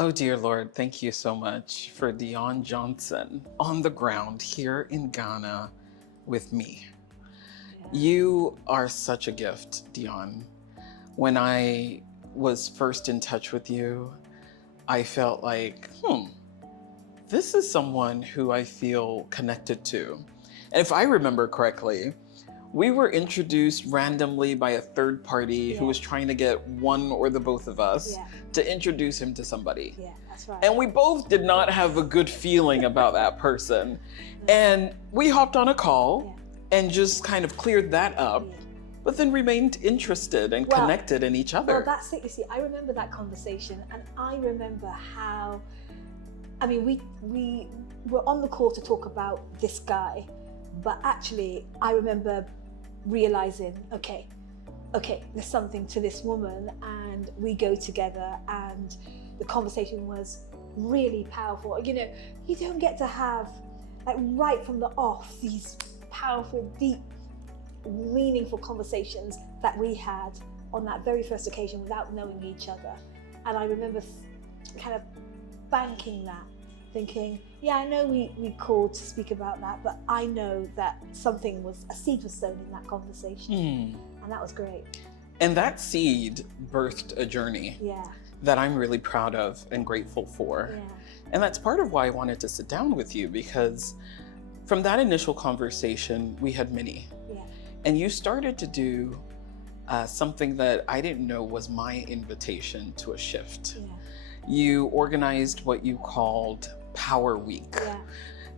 Oh, dear Lord, thank you so much for Dion Johnson on the ground here in Ghana with me. Yeah. You are such a gift, Dion. When I was first in touch with you, I felt like, this is someone who I feel connected to. And if I remember correctly, we were introduced randomly by a third party who Yeah. was trying to get one or the both of us Yeah. to introduce him to somebody. Yeah, that's right. And we both did not have a good feeling about that person. No. And we hopped on a call Yeah. and just kind of cleared that up, Yeah. but then remained interested and Well- connected in each other. Well, that's it. You see, I remember that conversation, and I remember how, I mean, we were on the call to talk about this guy, but actually, I remember realizing, okay, there's something to this woman, and we go together, and the conversation was really powerful. You know, you don't get to have, like, right from the off, these powerful, deep, meaningful conversations that we had on that very first occasion without knowing each other. And I remember kind of banking that, thinking, yeah, I know we called to speak about that, but I know that a seed was sown in that conversation. And that was great. And that seed birthed a journey Yeah. that I'm really proud of and grateful for. Yeah. And that's part of why I wanted to sit down with you, because from that initial conversation, we had many. Yeah. And you started to do something that I didn't know was my invitation to a shift. Yeah. You organized what you called Power Week. Yeah.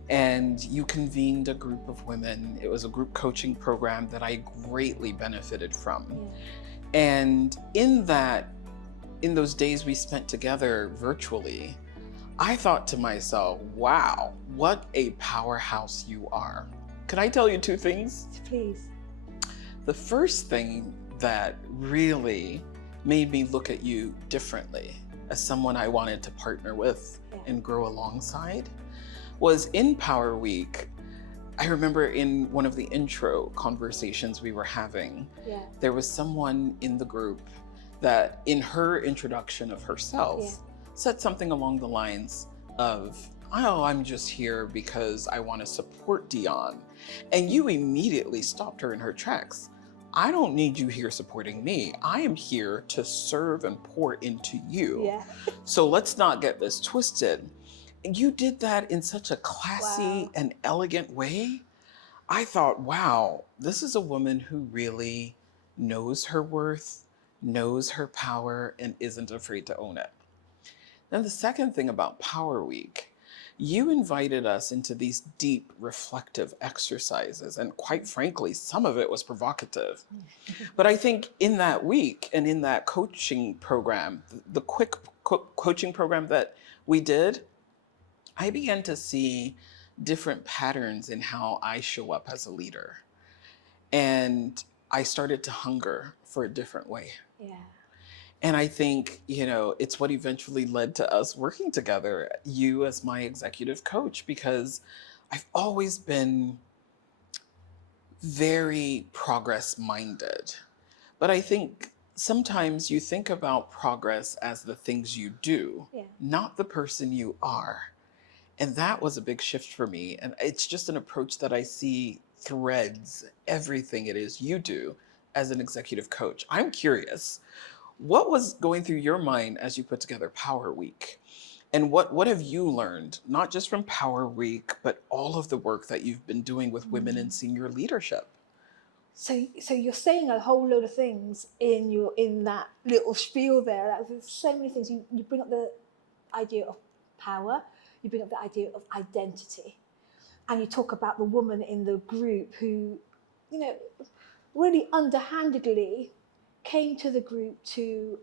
And you convened a group of women. It was a group coaching program that I greatly benefited from. Yeah. And in those days we spent together virtually, I thought to myself, wow, what a powerhouse you are. Could I tell you two things? Please. The first thing that really made me look at you differently as someone I wanted to partner with and grow alongside was in Power Week. I remember in one of the intro conversations we were having, there was someone in the group that in her introduction of herself said something along the lines of, oh, I'm just here because I want to support Dion. And you immediately stopped her in her tracks. I don't need you here supporting me. I am here to serve and pour into you. Yeah. So let's not get this twisted. You did that in such a classy and elegant way. I thought, wow, this is a woman who really knows her worth, knows her power, and isn't afraid to own it. Then the second thing about Power Week, you invited us into these deep reflective exercises. And quite frankly, some of it was provocative. But I think in that week and in that coaching program, the quick coaching program that we did, I began to see different patterns in how I show up as a leader. And I started to hunger for a different way. Yeah. And I think, it's what eventually led to us working together, you as my executive coach, because I've always been very progress minded. But I think sometimes you think about progress as the things you do, not the person you are. And that was a big shift for me. And it's just an approach that I see threads everything it is you do as an executive coach. I'm curious, what was going through your mind as you put together Power Week? And what have you learned, not just from Power Week, but all of the work that you've been doing with women in senior leadership? So you're saying a whole load of things in that little spiel there. There's so many things. You bring up the idea of power. You bring up the idea of identity, and you talk about the woman in the group who, really underhandedly came to the group to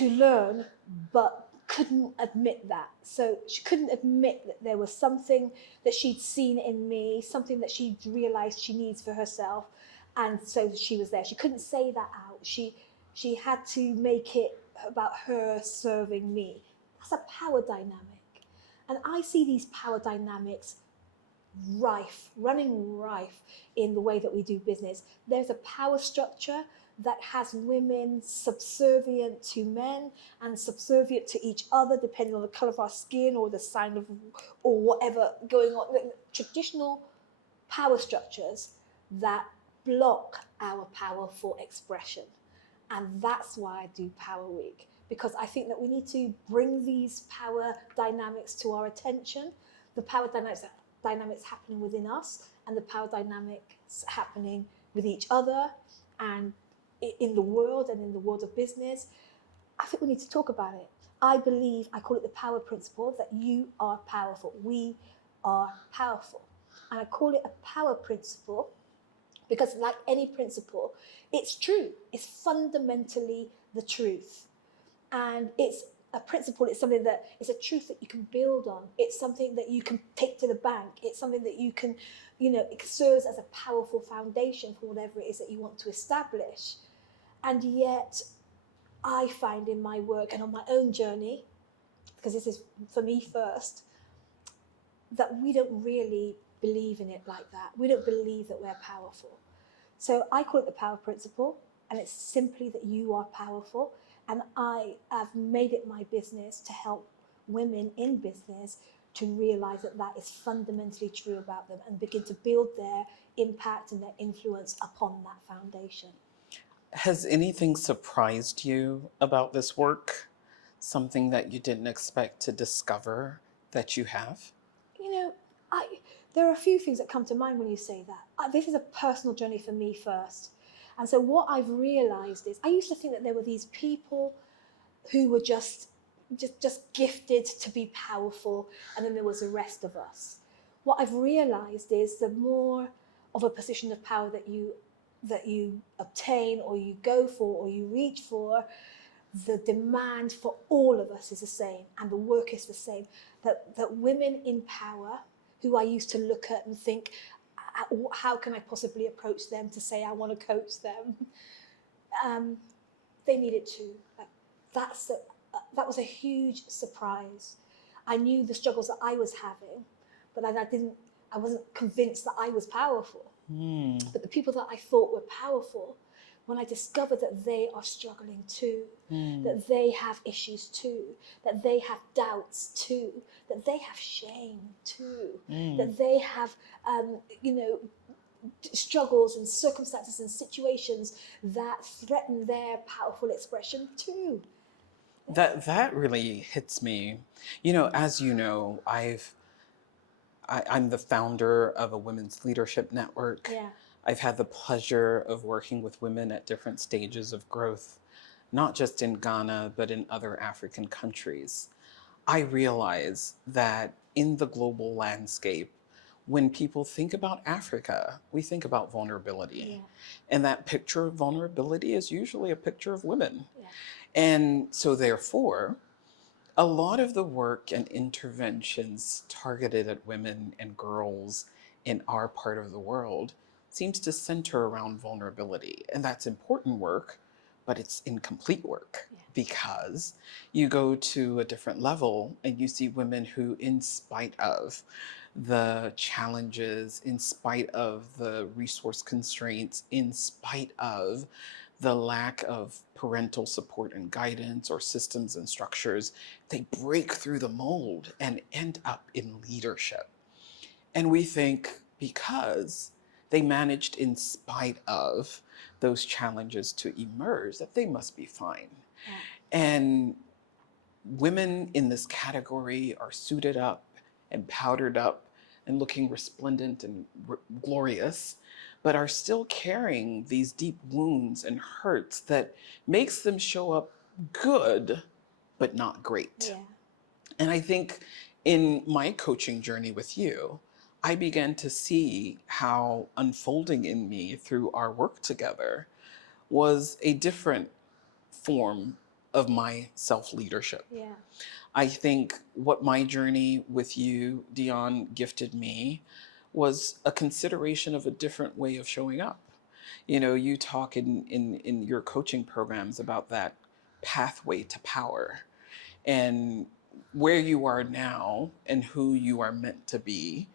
learn, but couldn't admit that. So she couldn't admit that there was something that she'd seen in me, something that she'd realized she needs for herself, and so she was there. She couldn't say that out. She had to make it about her serving me. That's a power dynamic. And I see these power dynamics running rife in the way that we do business. There's a power structure that has women subservient to men and subservient to each other, depending on the color of our skin or the sign of, or whatever going on. Traditional power structures that block our powerful expression. And that's why I do Power Week, because I think that we need to bring these power dynamics to our attention, the power dynamics happening within us, and the power dynamics happening with each other and in the world and in the world of business. I think we need to talk about it. I believe, I call it the power principle, that you are powerful. We are powerful. And I call it a power principle because, like any principle, it's true. It's fundamentally the truth. And it's a principle, it's something that it's a truth that you can build on. It's something that you can take to the bank. It's something that you can, it serves as a powerful foundation for whatever it is that you want to establish. And yet, I find in my work and on my own journey, because this is for me first, that we don't really believe in it like that. We don't believe that we're powerful. So I call it the power principle, and it's simply that you are powerful. And I have made it my business to help women in business to realize that that is fundamentally true about them and begin to build their impact and their influence upon that foundation. Has anything surprised you about this work? Something that you didn't expect to discover that you have? There are a few things that come to mind when you say that. This is a personal journey for me first. And so what I've realized is, I used to think that there were these people who were just gifted to be powerful, and then there was the rest of us. What I've realized is the more of a position of power that you obtain or you go for or you reach for, the demand for all of us is the same and the work is the same. That women in power, who I used to look at and think, how can I possibly approach them to say I want to coach them? They needed to. That was a huge surprise. I knew the struggles that I was having, but I wasn't convinced that I was powerful. But the people that I thought were powerful, when I discovered that they are struggling too, that they have issues too, that they have doubts too, that they have shame too, that they have, struggles and circumstances and situations that threaten their powerful expression too. That really hits me. As you know, I'm the founder of a women's leadership network. Yeah. I've had the pleasure of working with women at different stages of growth, not just in Ghana, but in other African countries. I realize that in the global landscape, when people think about Africa, we think about vulnerability. Yeah. And that picture of vulnerability is usually a picture of women. Yeah. And so therefore, a lot of the work and interventions targeted at women and girls in our part of the world seems to center around vulnerability. And that's important work, but it's incomplete work because you go to a different level and you see women who, in spite of the challenges, in spite of the resource constraints, in spite of the lack of parental support and guidance or systems and structures, they break through the mold and end up in leadership. And we think because they managed in spite of those challenges to emerge, that they must be fine. Yeah. And women in this category are suited up and powdered up and looking resplendent and glorious, but are still carrying these deep wounds and hurts that makes them show up good, but not great. Yeah. And I think in my coaching journey with you, I began to see how unfolding in me through our work together was a different form of my self-leadership. Yeah. I think what my journey with you, Dion, gifted me was a consideration of a different way of showing up. You talk in your coaching programs about that pathway to power and where you are now and who you are meant to be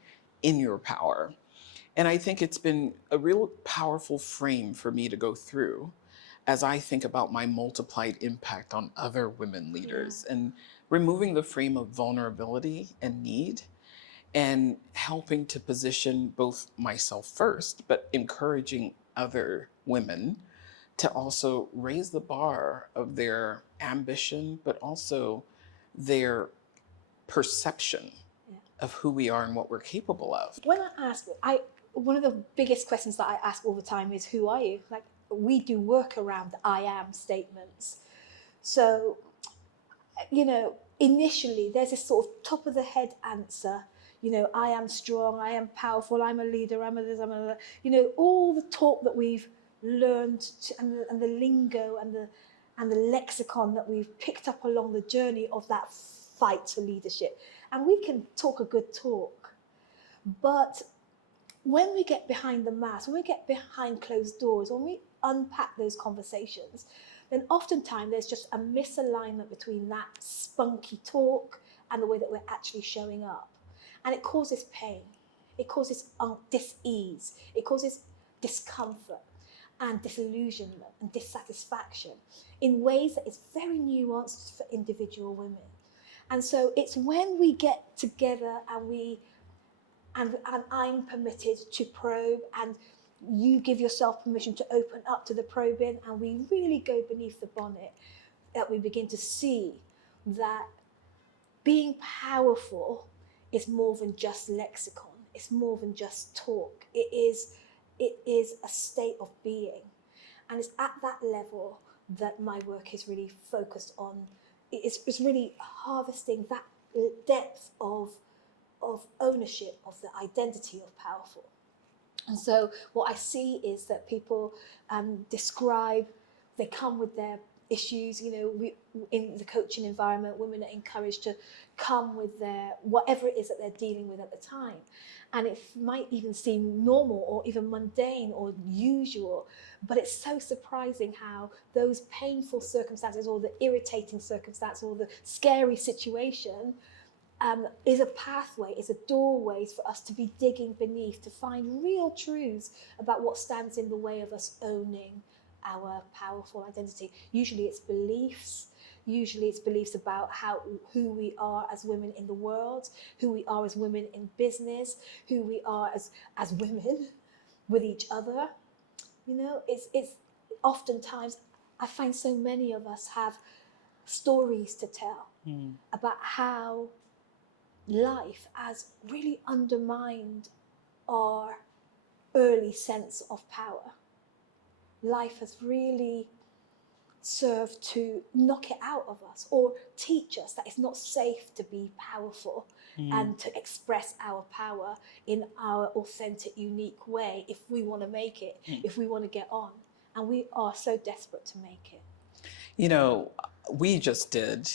in your power. And I think it's been a real powerful frame for me to go through as I think about my multiplied impact on other women Yeah. leaders and removing the frame of vulnerability and need and helping to position both myself first, but encouraging other women to also raise the bar of their ambition, but also their perception Yeah. of who we are and what we're capable of. When one of the biggest questions that I ask all the time is, who are you? Like, we do work around I am statements. So, initially there's this sort of top of the head answer. I am strong, I am powerful, I'm a leader, I'm a this, I'm a that. All the talk that we've learned and the lingo and the lexicon that we've picked up along the journey of that fight for leadership. And we can talk a good talk, but when we get behind the mask, when we get behind closed doors, when we unpack those conversations, then oftentimes there's just a misalignment between that spunky talk and the way that we're actually showing up. And it causes pain. It causes dis-ease. It causes discomfort and disillusionment and dissatisfaction in ways that is very nuanced for individual women. And so it's when we get together and I'm permitted to probe, and you give yourself permission to open up to the probing, and we really go beneath the bonnet, that we begin to see that being powerful is more than just lexicon. It's more than just talk. It is a state of being. And it's at that level that my work is really focused on. It's really harvesting that depth of ownership of the identity of powerful. And so what I see is that people they come with their issues. In the coaching environment, women are encouraged to come with their whatever it is that they're dealing with at the time. And it might even seem normal or even mundane or usual, but it's so surprising how those painful circumstances or the irritating circumstance or the scary situation is a pathway, is a doorway for us to be digging beneath, to find real truths about what stands in the way of us owning our powerful identity. Usually it's beliefs. Usually it's beliefs about who we are as women in the world, who we are as women in business, who we are as women with each other. It's oftentimes, I find so many of us have stories to tell about how life has really undermined our early sense of power. Life has really served to knock it out of us or teach us that it's not safe to be powerful and to express our power in our authentic, unique way if we want to make it, if we want to get on. And we are so desperate to make it. We just did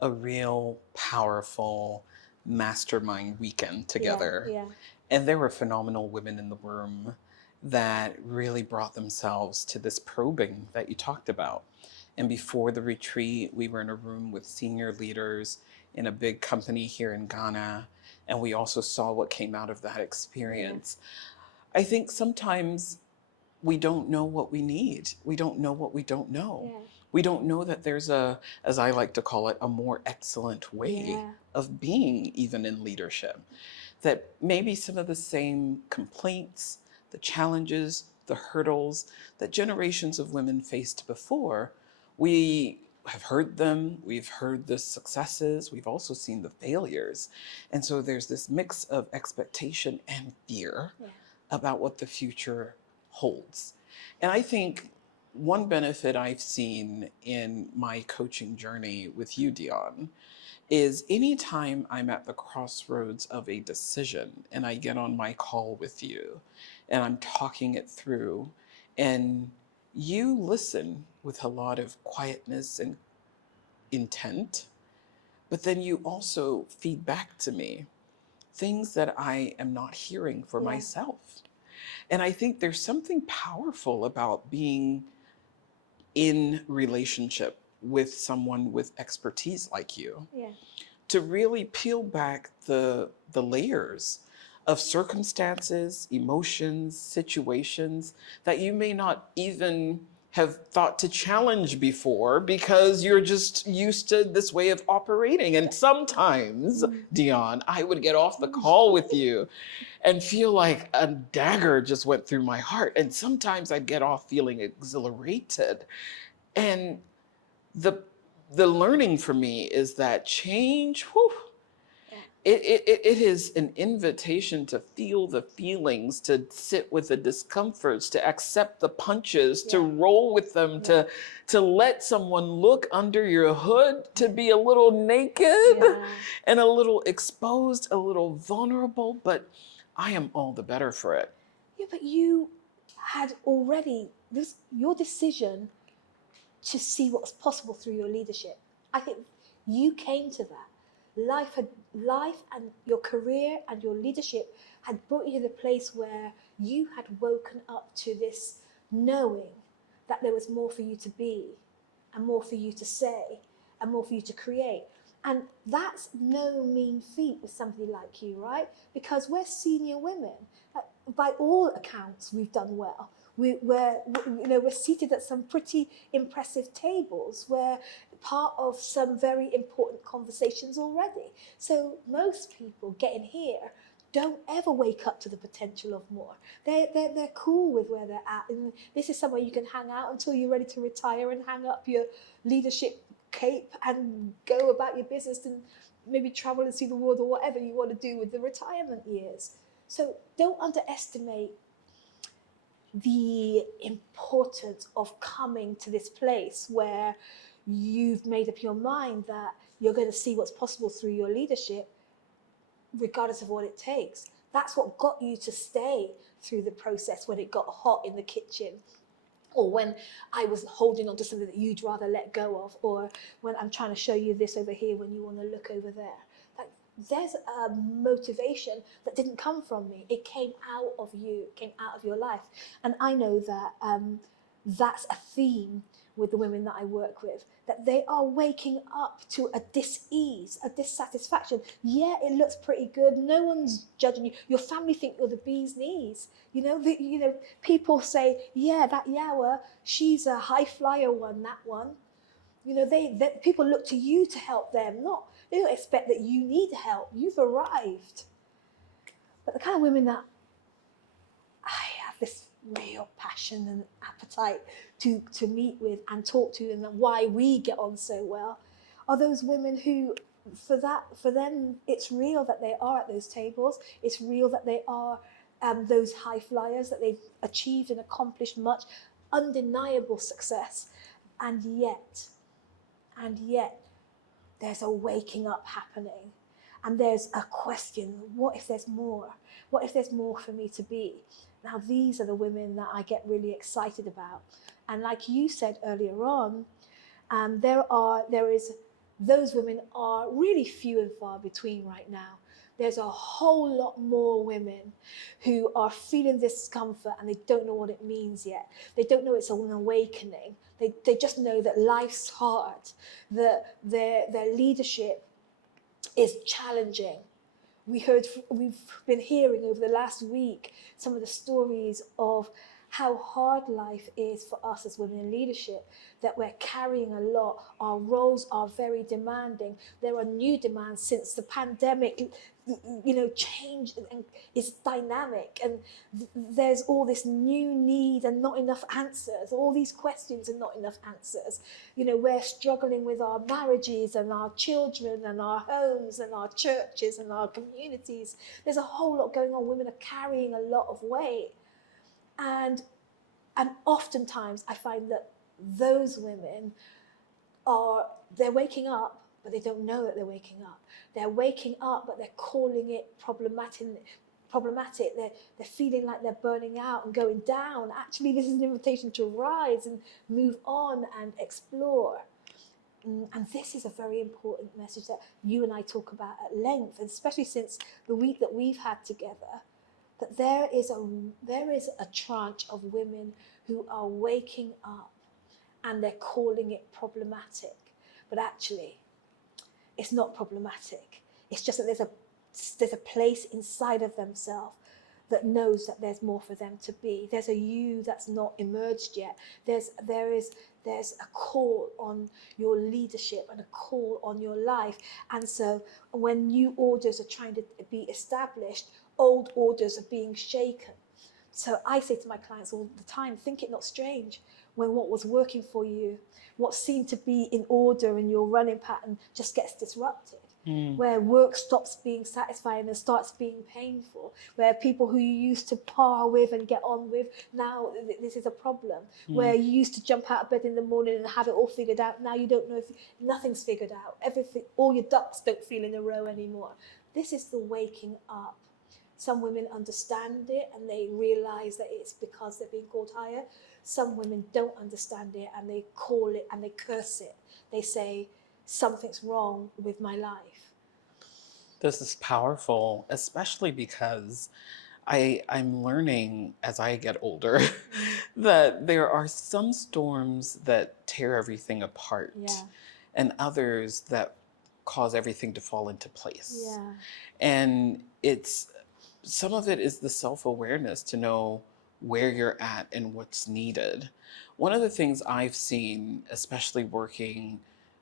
a real powerful mastermind weekend together. Yeah. And there were phenomenal women in the room that really brought themselves to this probing that you talked about. And before the retreat, we were in a room with senior leaders in a big company here in Ghana. And we also saw what came out of that experience. Yeah. I think sometimes we don't know what we need. We don't know what we don't know. Yeah. We don't know that there's as I like to call it, a more excellent way of being even in leadership. That maybe some of the same complaints, the challenges, the hurdles that generations of women faced before, we have heard them, we've heard the successes, we've also seen the failures. And so there's this mix of expectation and fear about what the future holds. And I think one benefit I've seen in my coaching journey with you, Dion, is anytime I'm at the crossroads of a decision and I get on my call with you and I'm talking it through and you listen with a lot of quietness and intent, but then you also feed back to me things that I am not hearing for myself. And I think there's something powerful about being in relationship with someone with expertise like you. Yeah. To really peel back the layers of circumstances, emotions, situations that you may not even have thought to challenge before because you're just used to this way of operating. And sometimes, Dion, I would get off the call with you and feel like a dagger just went through my heart. And sometimes I'd get off feeling exhilarated. And the the learning for me is that change, whew, it is an invitation to feel the feelings, to sit with the discomforts, to accept the punches, to roll with them, to let someone look under your hood, to be a little naked and a little exposed, a little vulnerable, but I am all the better for it. Yeah, but you had already your decision to see what's possible through your leadership. I think you came to that. Life and your career and your leadership had brought you to the place where you had woken up to this knowing that there was more for you to be and more for you to say and more for you to create. And that's no mean feat with somebody like you, right? Because we're senior women. By all accounts, we've done well. We're seated at some pretty impressive tables. We're part of some very important conversations already. So most people getting here don't ever wake up to the potential of more. They're cool with where they're at. And this is somewhere you can hang out until you're ready to retire and hang up your leadership cape and go about your business and maybe travel and see the world or whatever you want to do with the retirement years. So don't underestimate the importance of coming to this place where you've made up your mind that you're going to see what's possible through your leadership, regardless of what it takes. That's what got you to stay through the process when it got hot in the kitchen, or when I was holding on to something that you'd rather let go of, or when I'm trying to show you this over here when you want to look over there. Like, there's a motivation that didn't come from me. It came out of you, it came out of your life. And I know that that's a theme with the women that I work with, that they are waking up to a dis-ease, a dissatisfaction. Yeah, it looks pretty good. No one's judging you. Your family think you're the bee's knees. People say, yeah, that Yawa, she's a high flyer one, that one. People look to you to help them. They don't expect that you need help. You've arrived. But the kind of women that I have this real passion and appetite to meet with and talk to, and why we get on so well, are those women who, for them, it's real that they are at those tables. It's real that they are those high flyers, that they've achieved and accomplished much, undeniable success, and yet, there's a waking up happening, and there's a question: what if there's more? What if there's more for me to be? Now, these are the women that I get really excited about. And like you said earlier on, those women are really few and far between right now. There's a whole lot more women who are feeling discomfort and they don't know what it means yet. They don't know it's an awakening. They just know that life's hard, that their leadership is challenging. We've been hearing over the last week some of the stories of how hard life is for us as women in leadership, that we're carrying a lot. Our roles are very demanding. There are new demands since the pandemic, change and is dynamic, and there's all this new need and not enough answers, all these questions and not enough answers. We're struggling with our marriages and our children and our homes and our churches and our communities. There's a whole lot going on. Women are carrying a lot of weight. And oftentimes I find that those women they're waking up, but they don't know that they're waking up. They're waking up, but they're calling it problematic. They're feeling like they're burning out and going down. Actually, this is an invitation to rise and move on and explore. And this is a very important message that you and I talk about at length, and especially since the week that we've had together, that there is a tranche of women who are waking up and they're calling it problematic. But actually, it's not problematic. It's just that there's a place inside of themselves that knows that there's more for them to be. There's a you that's not emerged yet. There's a call on your leadership and a call on your life. And so when new orders are trying to be established, old orders are being shaken. So I say to my clients all the time, think it not strange when what was working for you, what seemed to be in order in your running pattern, just gets disrupted. Where work stops being satisfying and starts being painful, where people who you used to par with and get on with, now this is a problem. Where you used to jump out of bed in the morning and have it all figured out, now you don't know if nothing's figured out. Everything, all your ducks don't feel in a row anymore. This is the waking up. Some women understand it and they realize that it's because they're being called higher. Some women don't understand it and they call it and they curse it. They say, something's wrong with my life. This is powerful, especially because I'm learning as I get older that there are some storms that tear everything apart, and others that cause everything to fall into place. And some of it is the self-awareness to know where you're at and what's needed. One of the things I've seen, especially working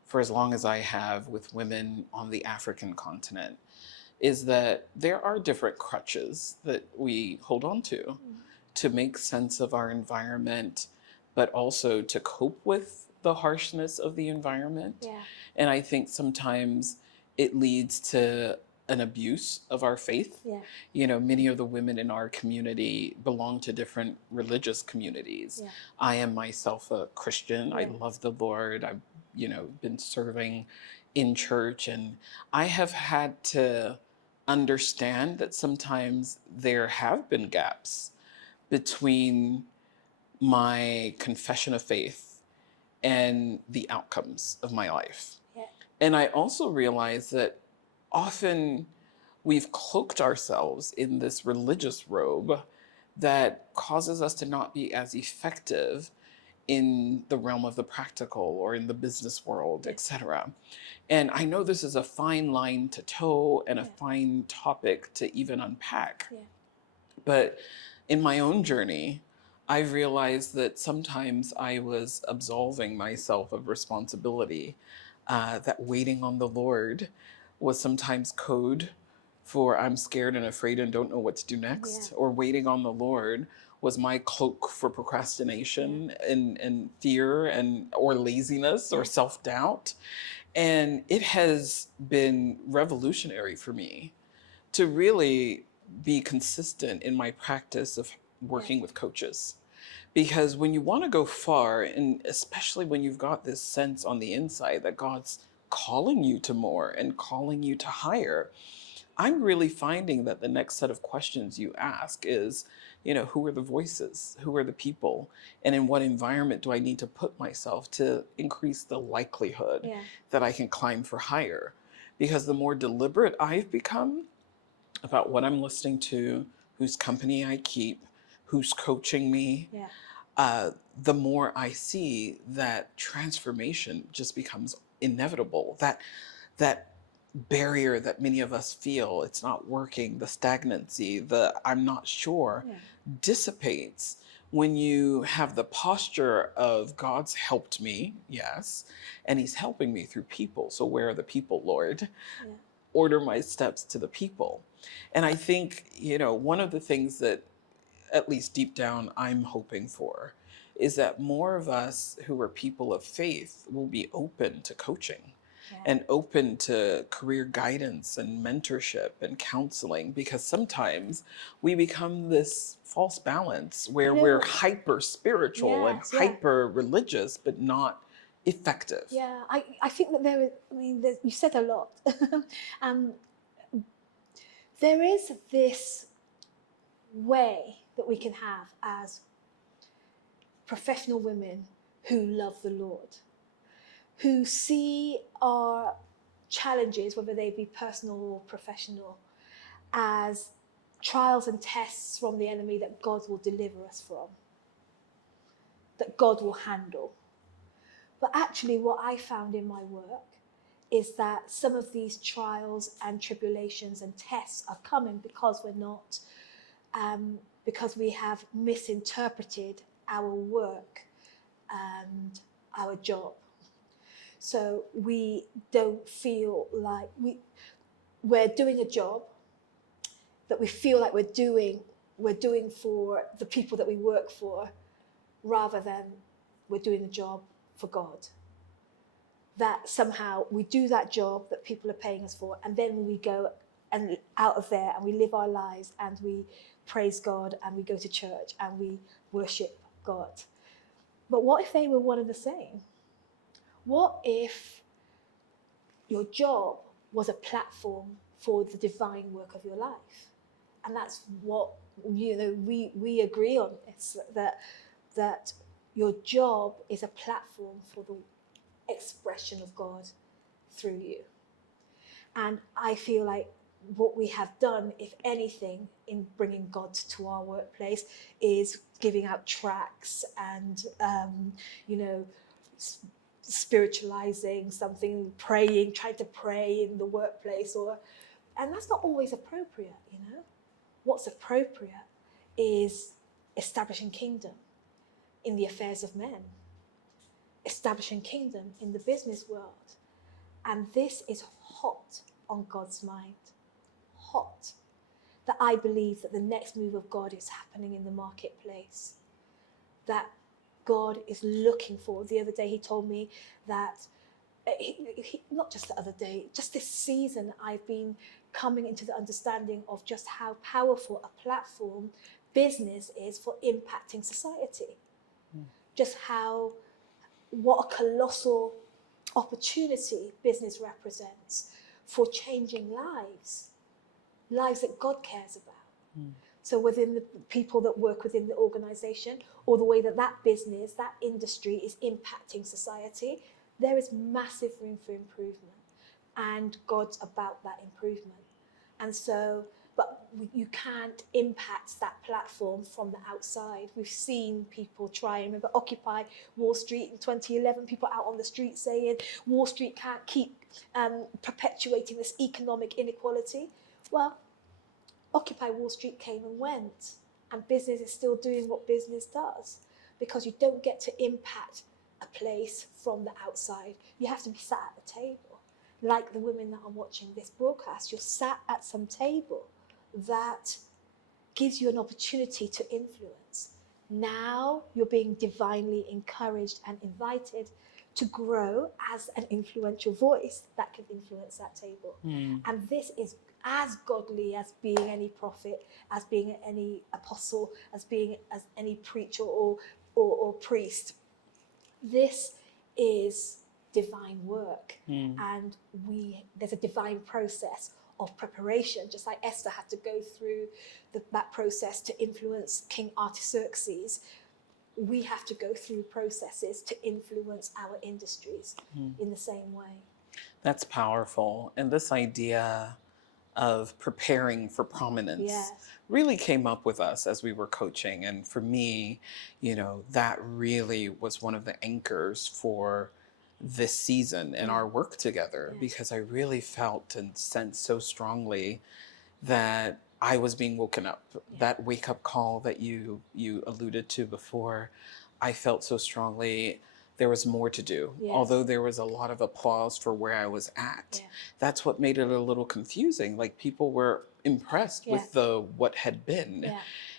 for as long as I have with women on the African continent, is that there are different crutches that we hold on to make sense of our environment, but also to cope with the harshness of the environment. And I think sometimes it leads to an abuse of our faith. You know, many of the women in our community belong to different religious communities. I am myself a Christian. I love the Lord. I've, been serving in church, and I have had to understand that sometimes there have been gaps between my confession of faith and the outcomes of my life. And I also realize that often we've cloaked ourselves in this religious robe that causes us to not be as effective in the realm of the practical or in the business world, etc. And I know this is a fine line to toe and a fine topic to even unpack. But in my own journey, I've realized that sometimes I was absolving myself of responsibility, that waiting on the Lord was sometimes code for I'm scared and afraid and don't know what to do next, or waiting on the Lord was my cloak for procrastination and fear or laziness or self-doubt. And it has been revolutionary for me to really be consistent in my practice of working with coaches. Because when you want to go far, and especially when you've got this sense on the inside that God's calling you to more and calling you to higher, I'm really finding that the next set of questions you ask is, who are the voices? Who are the people? And in what environment do I need to put myself to increase the likelihood that I can climb for higher? Because the more deliberate I've become about what I'm listening to, whose company I keep, who's coaching me, the more I see that transformation just becomes inevitable. That barrier that many of us feel, it's not working, the stagnancy, the I'm not sure, dissipates when you have the posture of God's helped me, yes, and he's helping me through people. So where are the people, Lord? Order my steps to the people. And I think, one of the things that, at least deep down, I'm hoping for is that more of us who are people of faith will be open to coaching and open to career guidance and mentorship and counseling, because sometimes we become this false balance where we're hyper spiritual and hyper religious, but not effective. I think that you said a lot. There is this way that we can have as professional women who love the Lord, who see our challenges, whether they be personal or professional, as trials and tests from the enemy that God will deliver us from, that God will handle. But actually what I found in my work is that some of these trials and tribulations and tests are coming because we're not because we have misinterpreted our work and our job. So we don't feel like we're doing a job that we feel like we're doing for the people that we work for, rather than we're doing a job for God. That somehow we do that job that people are paying us for, and then we go and out of there and we live our lives and we praise God and we go to church and we worship God. But what if they were one and the same? What if your job was a platform for the divine work of your life? And that's what, we agree on this, that your job is a platform for the expression of God through you. And I feel like what we have done, if anything, in bringing God to our workplace is giving out tracts and, spiritualizing something, praying, trying to pray in the workplace, and that's not always appropriate. What's appropriate is establishing kingdom in the affairs of men, establishing kingdom in the business world. And this is hot on God's mind, hot. That I believe that the next move of God is happening in the marketplace, that God is looking for. The other day he told me that, not just the other day, just this season, I've been coming into the understanding of just how powerful a platform business is for impacting society. Just what a colossal opportunity business represents for changing lives that God cares about. So within the people that work within the organization, or the way that business, that industry is impacting society, there is massive room for improvement. And God's about that improvement. And so, but you can't impact that platform from the outside. We've seen people try. Remember Occupy Wall Street in 2011, people out on the street saying Wall Street can't keep perpetuating this economic inequality. Well, Occupy Wall Street came and went, and business is still doing what business does, because you don't get to impact a place from the outside. You have to be sat at the table. Like the women that are watching this broadcast, you're sat at some table that gives you an opportunity to influence. Now you're being divinely encouraged and invited to grow as an influential voice that can influence that table. And this is as godly as being any prophet, as being any apostle, as any preacher or priest. This is divine work, and there's a divine process of preparation, just like Esther had to go through that process to influence King Artaxerxes. We have to go through processes to influence our industries in the same way. That's powerful. And this idea of preparing for prominence really came up with us as we were coaching. And for me, that really was one of the anchors for this season in our work together, because I really felt and sensed so strongly that I was being woken up. That wake up call that you alluded to before, I felt so strongly there was more to do. Although there was a lot of applause for where I was at, that's what made it a little confusing. Like, people were impressed with what had been.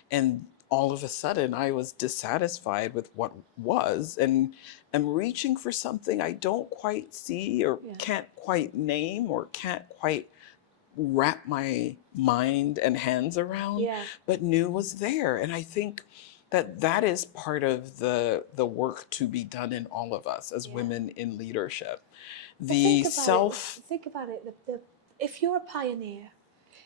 And all of a sudden I was dissatisfied with what was, and am reaching for something I don't quite see or can't quite name or can't quite wrap my mind and hands around, but knew was there. And I think that is part of the work to be done in all of us as women in leadership. Think about it. If you're a pioneer,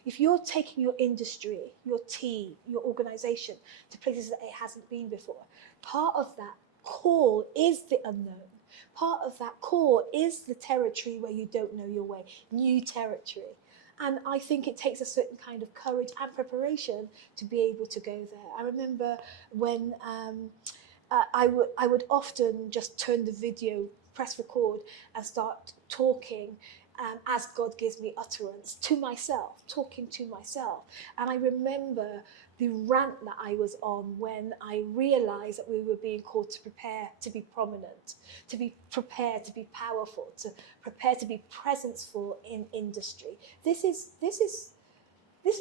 if you're taking your industry, your team, your organization to places that it hasn't been before, part of that call is the unknown. Part of that call is the territory where you don't know your way, new territory. And I think it takes a certain kind of courage and preparation to be able to go there. I remember when I would often just turn the video, press record, and start talking as God gives me utterance to myself, talking to myself. And I remember the rant that I was on when I realized that we were being called to prepare to be prominent, to be prepared to be powerful, to prepare to be presenceful in industry. This is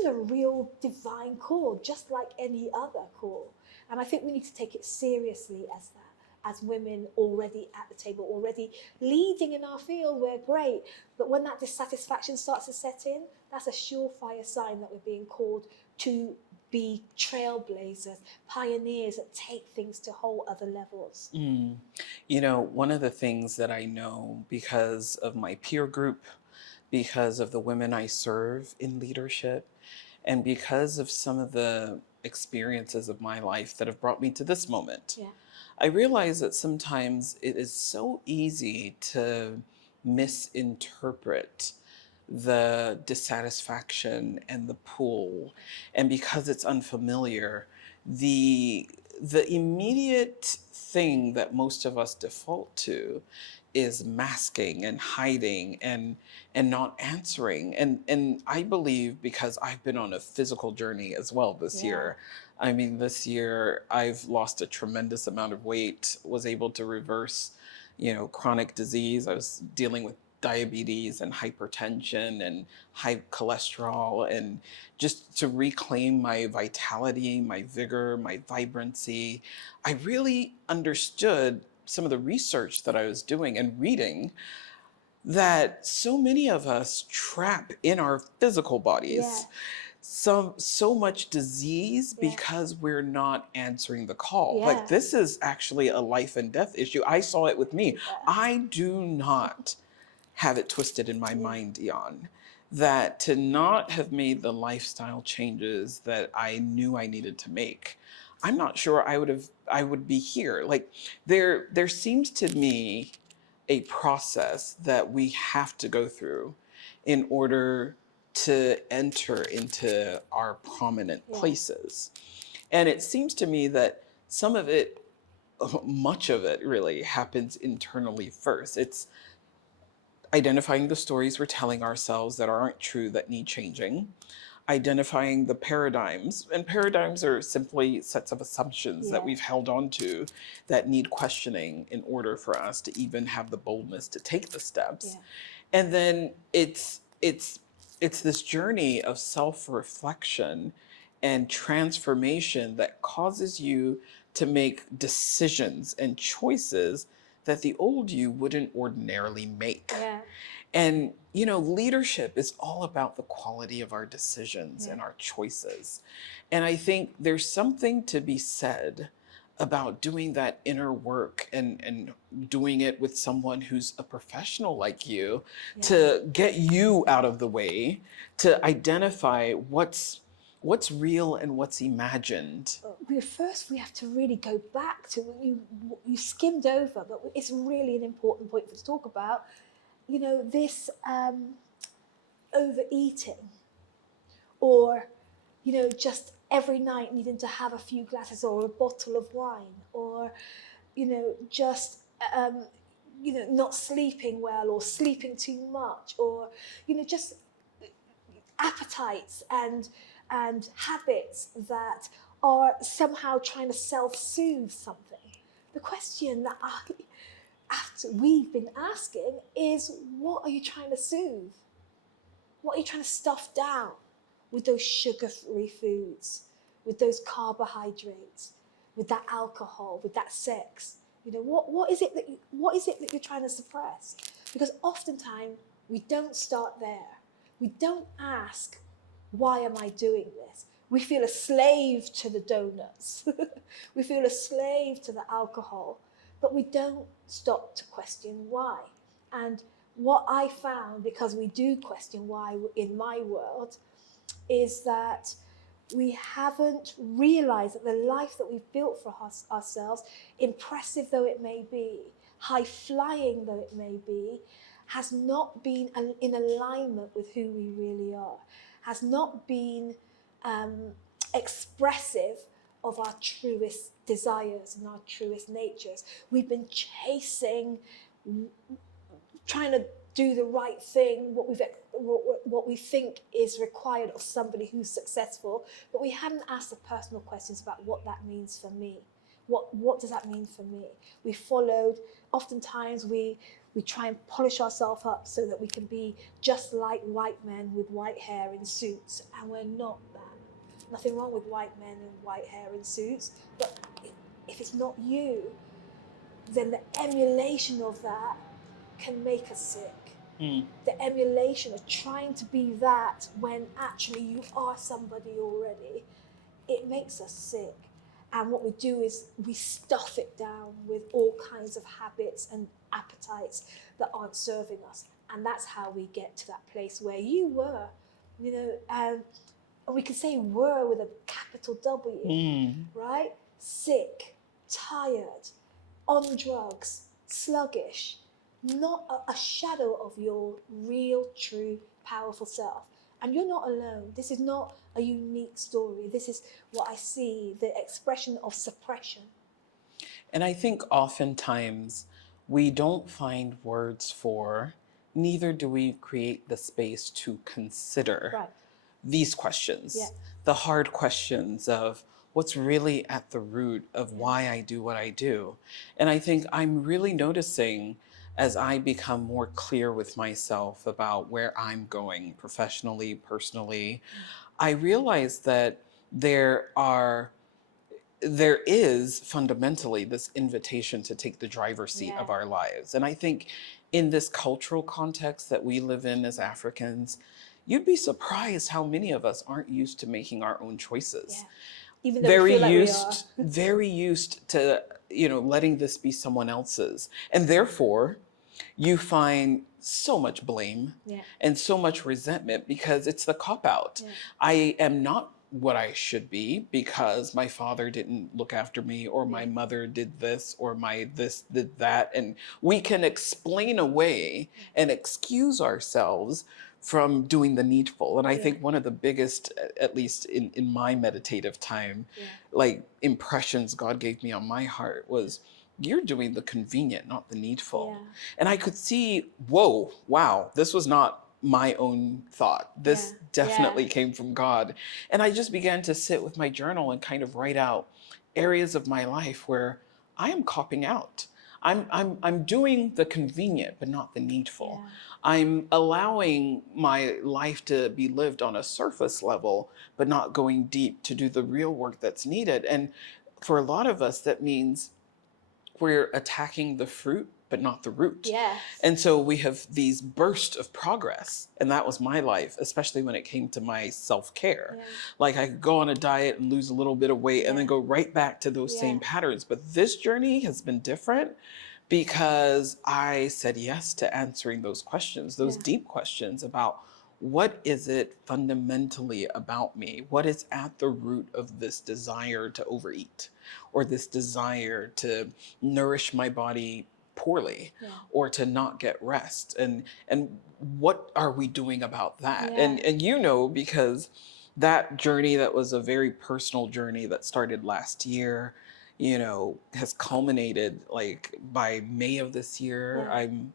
a real divine call, just like any other call. And I think we need to take it seriously as that. As women already at the table, already leading in our field, we're great. But when that dissatisfaction starts to set in, that's a surefire sign that we're being called to be trailblazers, pioneers that take things to whole other levels. Mm. You know, one of the things that I know because of my peer group, because of the women I serve in leadership, and because of some of the experiences of my life that have brought me to this moment, Yeah. I realize that sometimes it is so easy to misinterpret the dissatisfaction and the pull. And because it's unfamiliar, the the immediate thing that most of us default to is masking and hiding and not answering. And I believe, because I've been on a physical journey as well this Yeah. year. I mean, this year I've lost a tremendous amount of weight, was able to reverse, chronic disease. I was dealing with diabetes and hypertension and high cholesterol, and just to reclaim my vitality, my vigor, my vibrancy. I really understood some of the research that I was doing and reading, that so many of us trap in our physical bodies Yeah. so much disease Yeah. because we're not answering the call. Yeah. Like, this is actually a life and death issue. I saw it with me. Yeah. I do not have it twisted in my Yeah. mind, Dion, that to not have made the lifestyle changes that I knew I needed to make, I'm not sure I would be here. Like, there seems to me a process that we have to go through in order to enter into our prominent Yeah. places. And it seems to me that some of it, much of it really happens internally first. It's identifying the stories we're telling ourselves that aren't true, that need changing, identifying the paradigms. And paradigms are simply sets of assumptions that Yeah. we've held on to that need questioning in order for us to even have the boldness to take the steps. Yeah. And then it's this journey of self-reflection and transformation that causes you to make decisions and choices that the old you wouldn't ordinarily make. Yeah. And, leadership is all about the quality of our decisions Yeah. and our choices. And I think there's something to be said about doing that inner work and doing it with someone who's a professional like you, Yeah. to get you out of the way, to identify what's real and what's imagined. First, we have to really go back to what you skimmed over, but it's really an important point to talk about. This overeating, or just every night needing to have a few glasses or a bottle of wine, or just not sleeping well, or sleeping too much, or just appetites and habits that are somehow trying to self-soothe something. The question that after we've been asking is, what are you trying to soothe? What are you trying to stuff down with those sugar-free foods, with those carbohydrates, with that alcohol, with that sex? What is it that you're trying to suppress? Because oftentimes we don't start there. We don't ask, why am I doing this? We feel a slave to the donuts. We feel a slave to the alcohol, but we don't stop to question why. And what I found, because we do question why in my world, is that we haven't realized that the life that we've built for ourselves, impressive though it may be, high-flying though it may be, has not been in alignment with who we really are, has not been expressive of our truest desires and our truest natures. We've been chasing, trying to do the right thing, what we think is required of somebody who's successful, but we hadn't asked the personal questions about what that means for me. What does that mean for me? We followed, oftentimes we try and polish ourselves up so that we can be just like white men with white hair in suits, and we're not that. Nothing wrong with white men in white hair in suits, but if it's not you, then the emulation of that can make us sick. The emulation of trying to be that when actually you are somebody already, it makes us sick. And what we do is we stuff it down with all kinds of habits and appetites that aren't serving us. And that's how we get to that place where you were, and we can say were with a capital W, right? Sick, tired, on drugs, sluggish, not a shadow of your real, true, powerful self. And you're not alone. This is not a unique story. This is what I see, the expression of suppression. And I think oftentimes we don't find words for, neither do we create the space to consider these questions, the hard questions of what's really at the root of why I do what I do. And I think I'm really noticing as I become more clear with myself about where I'm going professionally, personally, I realize that there is fundamentally this invitation to take the driver's seat of our lives. And I think in this cultural context that we live in as Africans, you'd be surprised how many of us aren't used to making our own choices. Even though we feel like we are. Very used to, letting this be someone else's. And therefore, you find so much blame and so much resentment because it's the cop-out. I am not what I should be because my father didn't look after me, or my mother did this, or my this did that. And we can explain away and excuse ourselves from doing the needful. And I think one of the biggest, at least in my meditative time, like impressions God gave me on my heart was, you're doing the convenient, not the needful. And I could see, whoa, wow, this was not my own thought. This definitely came from God. And I just began to sit with my journal and kind of write out areas of my life where I am copping out. I'm doing the convenient, but not the needful. I'm allowing my life to be lived on a surface level, but not going deep to do the real work that's needed. And for a lot of us, that means we're attacking the fruit, but not the root. And so we have these bursts of progress. And that was my life, especially when it came to my self-care. Like I could go on a diet and lose a little bit of weight and then go right back to those same patterns. But this journey has been different because I said yes to answering those questions, those deep questions about what is it fundamentally about me? What is at the root of this desire to overeat, or this desire to nourish my body poorly, or to not get rest? And what are we doing about that? And because that journey, that was a very personal journey that started last year, has culminated like by May of this year. I'm,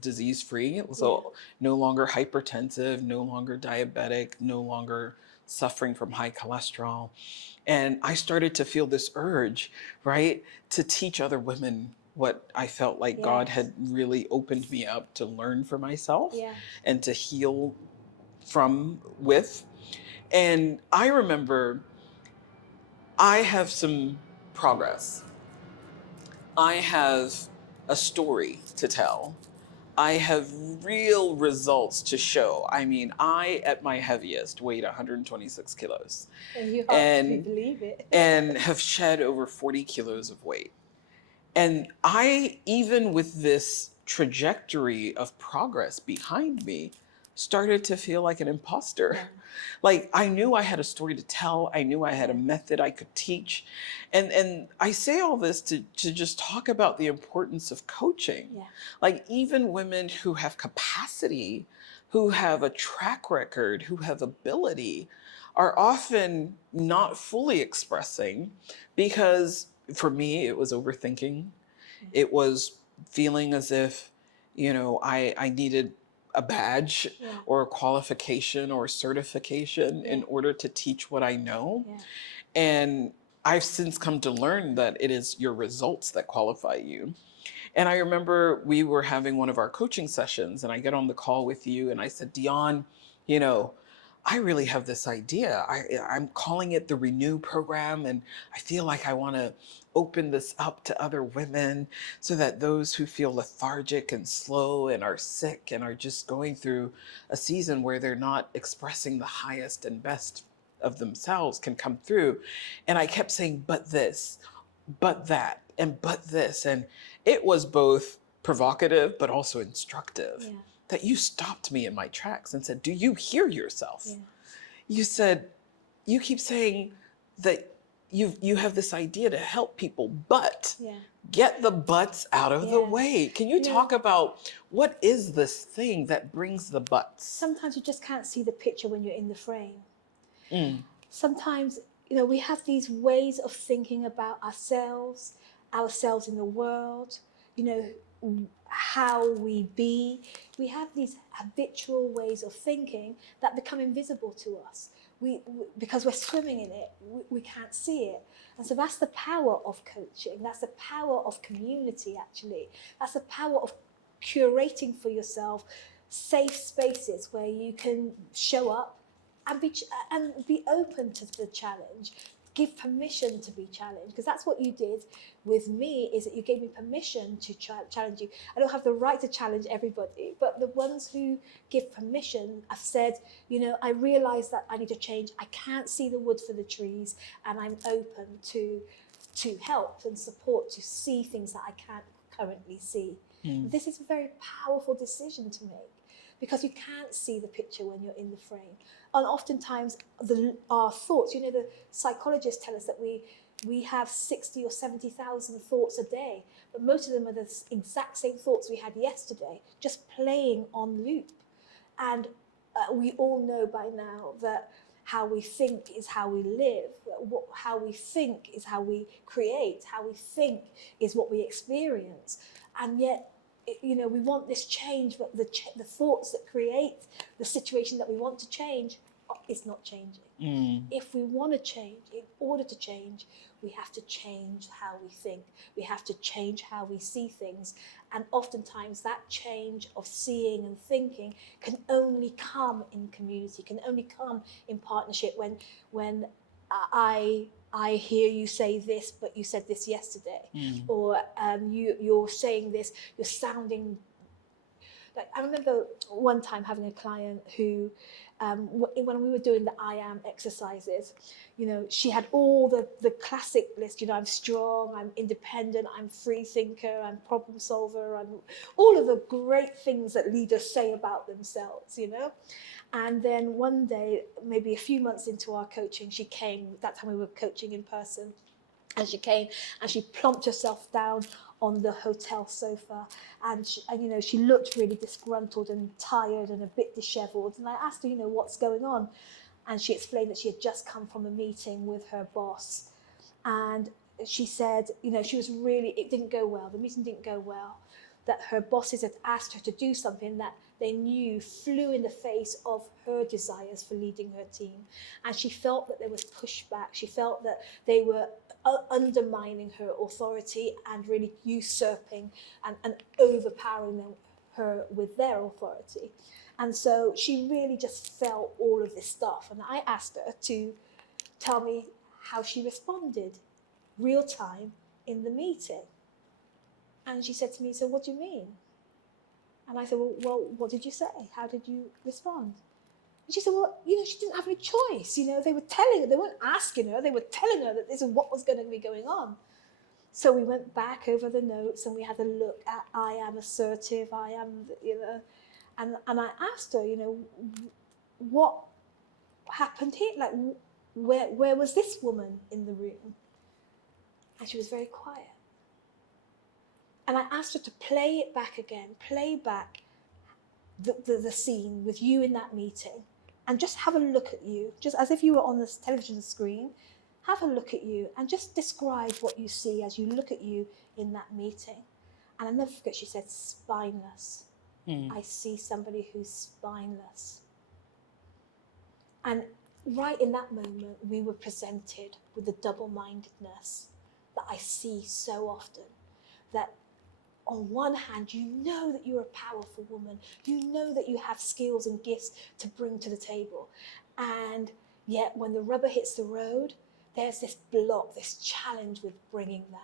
disease free. So no longer hypertensive, no longer diabetic, no longer suffering from high cholesterol. And I started to feel this urge, right, to teach other women what I felt like God had really opened me up to learn for myself and to heal with. And I remember I have some progress. I have a story to tell. I have real results to show. I mean, I, at my heaviest, weighed 126 kilos. And you hardly believe it. And have shed over 40 kilos of weight. And I, even with this trajectory of progress behind me, started to feel like an imposter. Like I knew I had a story to tell. I knew I had a method I could teach. And I say all this to just talk about the importance of coaching. Like even women who have capacity, who have a track record, who have ability, are often not fully expressing because for me, it was overthinking. It was feeling as if I needed a badge Yeah. or a qualification or certification Yeah. in order to teach what I know. Yeah. And I've since come to learn that it is your results that qualify you. And I remember we were having one of our coaching sessions, and I get on the call with you, and I said, Dion, you know, I really have this idea. I'm calling it the Renew program, and I feel like I want to open this up to other women so that those who feel lethargic and slow and are sick and are just going through a season where they're not expressing the highest and best of themselves can come through. And I kept saying, but this, but that, and but this. And it was both provocative but also instructive. Yeah. That you stopped me in my tracks and said, do you hear yourself? Yeah. You said, you keep saying that you have this idea to help people, but Yeah. get the buts out of the Yeah. way. Can you You know, talk about what is this thing that brings the buts? sometimes you just can't see the picture when you're in the frame. Mm. Sometimes, we have these ways of thinking about ourselves in the world, how we be. We have these habitual ways of thinking that become invisible to us. Because we're swimming in it, we can't see it. And so that's the power of coaching. That's the power of community, actually. That's the power of curating for yourself safe spaces where you can show up and be open to the challenge. Give permission to be challenged, because that's what you did with me, is that you gave me permission to challenge you. I don't have the right to challenge everybody, but the ones who give permission have said, I realize that I need to change. I can't see the wood for the trees, and I'm open to help and support, to see things that I can't currently see. This is a very powerful decision to make, because you can't see the picture when you're in the frame. And oftentimes our thoughts, the psychologists tell us that we have 60 or 70,000 thoughts a day, but most of them are the exact same thoughts we had yesterday, just playing on loop. And we all know by now that how we think is how we live. How we think is how we create. How we think is what we experience. And yet, we want this change, but the thoughts that create the situation that we want to change is not changing. If we want to change, in order to change, we have to change how we think. We have to change how we see things. And oftentimes that change of seeing and thinking can only come in community, can only come in partnership. When I hear you say this, but you said this yesterday, or you're saying this, you're sounding like. I remember one time having a client who, when we were doing the I am exercises, she had all the classic list. I'm strong, I'm independent, I'm free thinker, I'm problem solver, I'm all of the great things that leaders say about themselves. And then one day, maybe a few months into our coaching, she came. That time we were coaching in person. And she came and she plumped herself down on the hotel sofa, and she looked really disgruntled and tired and a bit disheveled. And I asked her, what's going on? And she explained that she had just come from a meeting with her boss. And she said, it didn't go well. The meeting didn't go well. That her bosses had asked her to do something that they knew flew in the face of her desires for leading her team. And she felt that there was pushback. She felt that they were undermining her authority and really usurping and overpowering her with their authority. And so she really just felt all of this stuff. And I asked her to tell me how she responded real time in the meeting. And she said to me, so what do you mean? And I said, well, what did you say? How did you respond? And she said, well, she didn't have any choice. They were telling her, they weren't asking her, they were telling her that this is what was going to be going on. So we went back over the notes and we had a look at I am assertive, I am, and I asked her, what happened here? Like, where was this woman in the room? And she was very quiet. And I asked her to play it back again, play back the scene with you in that meeting, and just have a look at you, just as if you were on this television screen. Have a look at you and just describe what you see as you look at you in that meeting. And I'll never forget, she said, spineless. Mm. I see somebody who's spineless. And right in that moment, we were presented with the double-mindedness that I see so often. That on one hand, you know that you're a powerful woman. You know that you have skills and gifts to bring to the table. And yet when the rubber hits the road, there's this block, this challenge with bringing that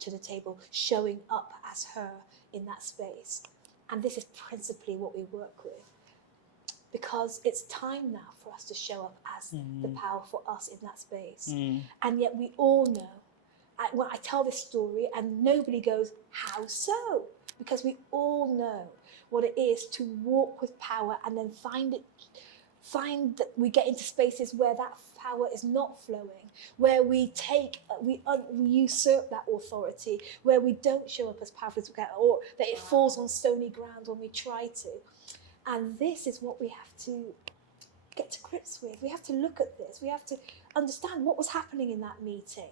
to the table, showing up as her in that space. And this is principally what we work with. Because it's time now for us to show up as the powerful us in that space. And yet we all know, when I tell this story and nobody goes, how so? Because we all know what it is to walk with power and then find that we get into spaces where that power is not flowing, where we usurp that authority, where we don't show up as powerful as we can, or that it falls on stony ground when we try to. And this is what we have to get to grips with. We have to look at this. We have to understand what was happening in that meeting.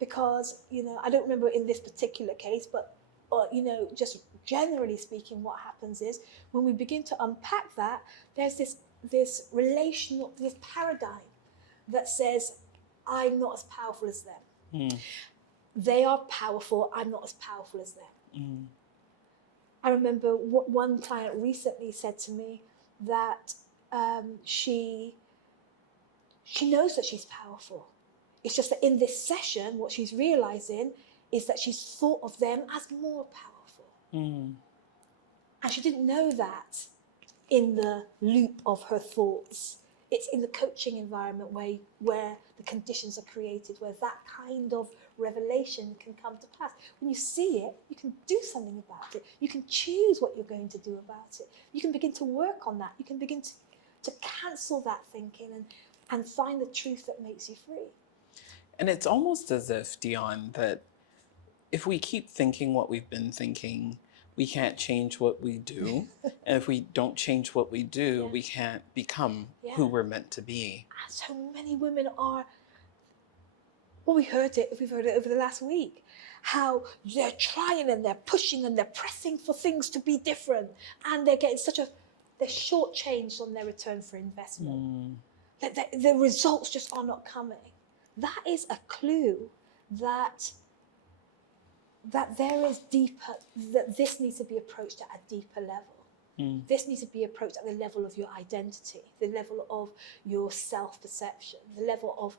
Because, I don't remember in this particular case, but, just generally speaking, what happens is when we begin to unpack that, there's this relational, this paradigm that says, I'm not as powerful as them. They are powerful, I'm not as powerful as them. I remember one client recently said to me that she knows that she's powerful. It's just that in this session, what she's realizing is that she's thought of them as more powerful. And she didn't know that in the loop of her thoughts. It's in the coaching environment where the conditions are created, where that kind of revelation can come to pass. When you see it, you can do something about it. You can choose what you're going to do about it. You can begin to work on that. You can begin to cancel that thinking and find the truth that makes you free. And it's almost as if, Dion, that if we keep thinking what we've been thinking, we can't change what we do. And if we don't change what we do, we can't become who we're meant to be. And so many women are, we've heard it over the last week, how they're trying and they're pushing and they're pressing for things to be different. And they're getting they're shortchanged on their return for investment. The results just are not coming. That is a clue that there is deeper, that this needs to be approached at a deeper level. This needs to be approached at the level of your identity, the level of your self-perception, the level of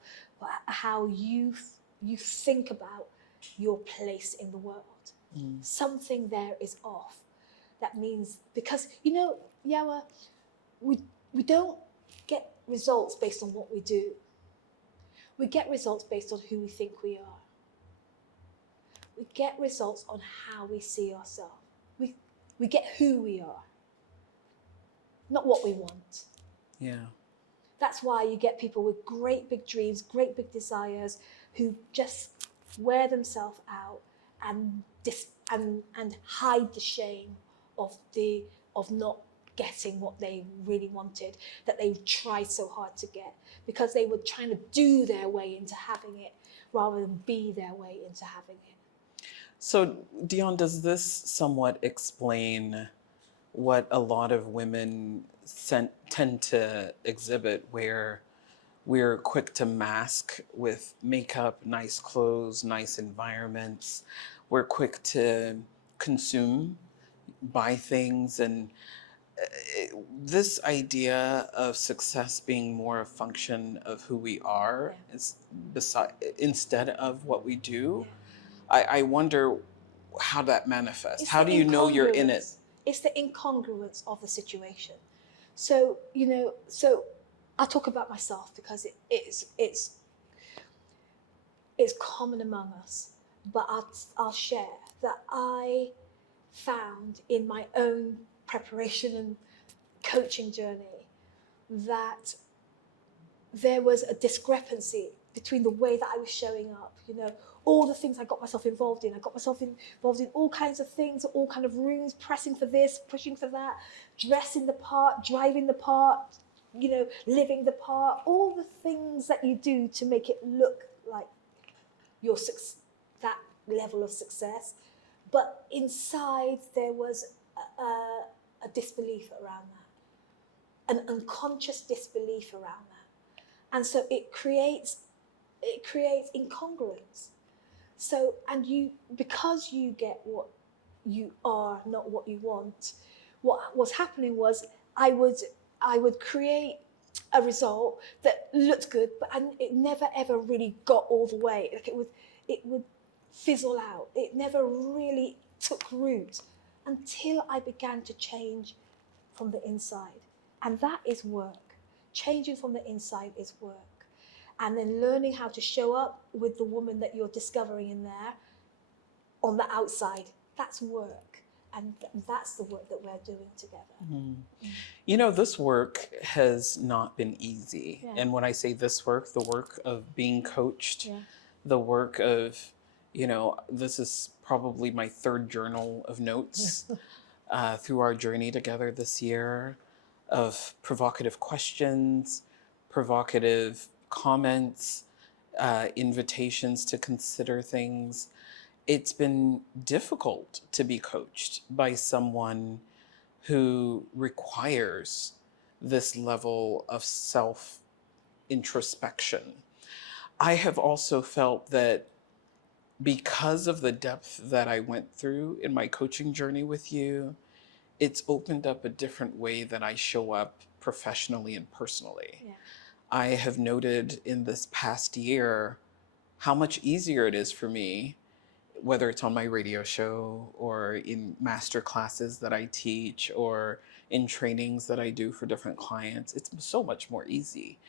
how you think about your place in the world. Something there is off. That means, because, Yawa, we don't get results based on what we do. We get results based on who we think we are. We get results on how we see ourselves. We get who we are, not what we want. Yeah. That's why you get people with great big dreams, great big desires, who just wear themselves out and hide the shame of not getting what they really wanted, that they tried so hard to get, because they were trying to do their way into having it rather than be their way into having it. So, Dion, does this somewhat explain what a lot of women tend to exhibit, where we're quick to mask with makeup, nice clothes, nice environments. We're quick to consume, buy things, and this idea of success being more a function of who we are instead of what we do. I wonder how that manifests. How do you know you're in it? It's the incongruence of the situation. So, I'll talk about myself because it's common among us, but I'll share that I found in my own preparation and coaching journey that there was a discrepancy between the way that I was showing up, all the things I got myself involved in. I got myself involved in all kinds of things, all kind of rooms, pressing for this, pushing for that, dressing the part, driving the part, living the part, all the things that you do to make it look like that level of success. but inside there was a disbelief around that, an unconscious disbelief around that, and so it creates incongruence. So, and you, because you get what you are, not what you want, what was happening was I would I would create a result that looked good, but it never ever really got all the way. Like it would fizzle out. It never really took root until I began to change from the inside. And that is work. Changing from the inside is work. And then learning how to show up with the woman that you're discovering in there on the outside, that's work. And that's the work that we're doing together. Mm-hmm. You know, this work has not been easy. Yeah. And when I say this work, the work of being coached, Yeah. the work of, you know, this is probably my third journal of notes through our journey together this year, of provocative questions, provocative comments, invitations to consider things. It's been difficult to be coached by someone who requires this level of self introspection. I have also felt that because of the depth that I went through in my coaching journey with you, it's opened up a different way that I show up professionally and personally. Yeah. I have noted in this past year how much easier it is for me, whether it's on my radio show or in master classes that I teach or in trainings that I do for different clients. It's so much more easy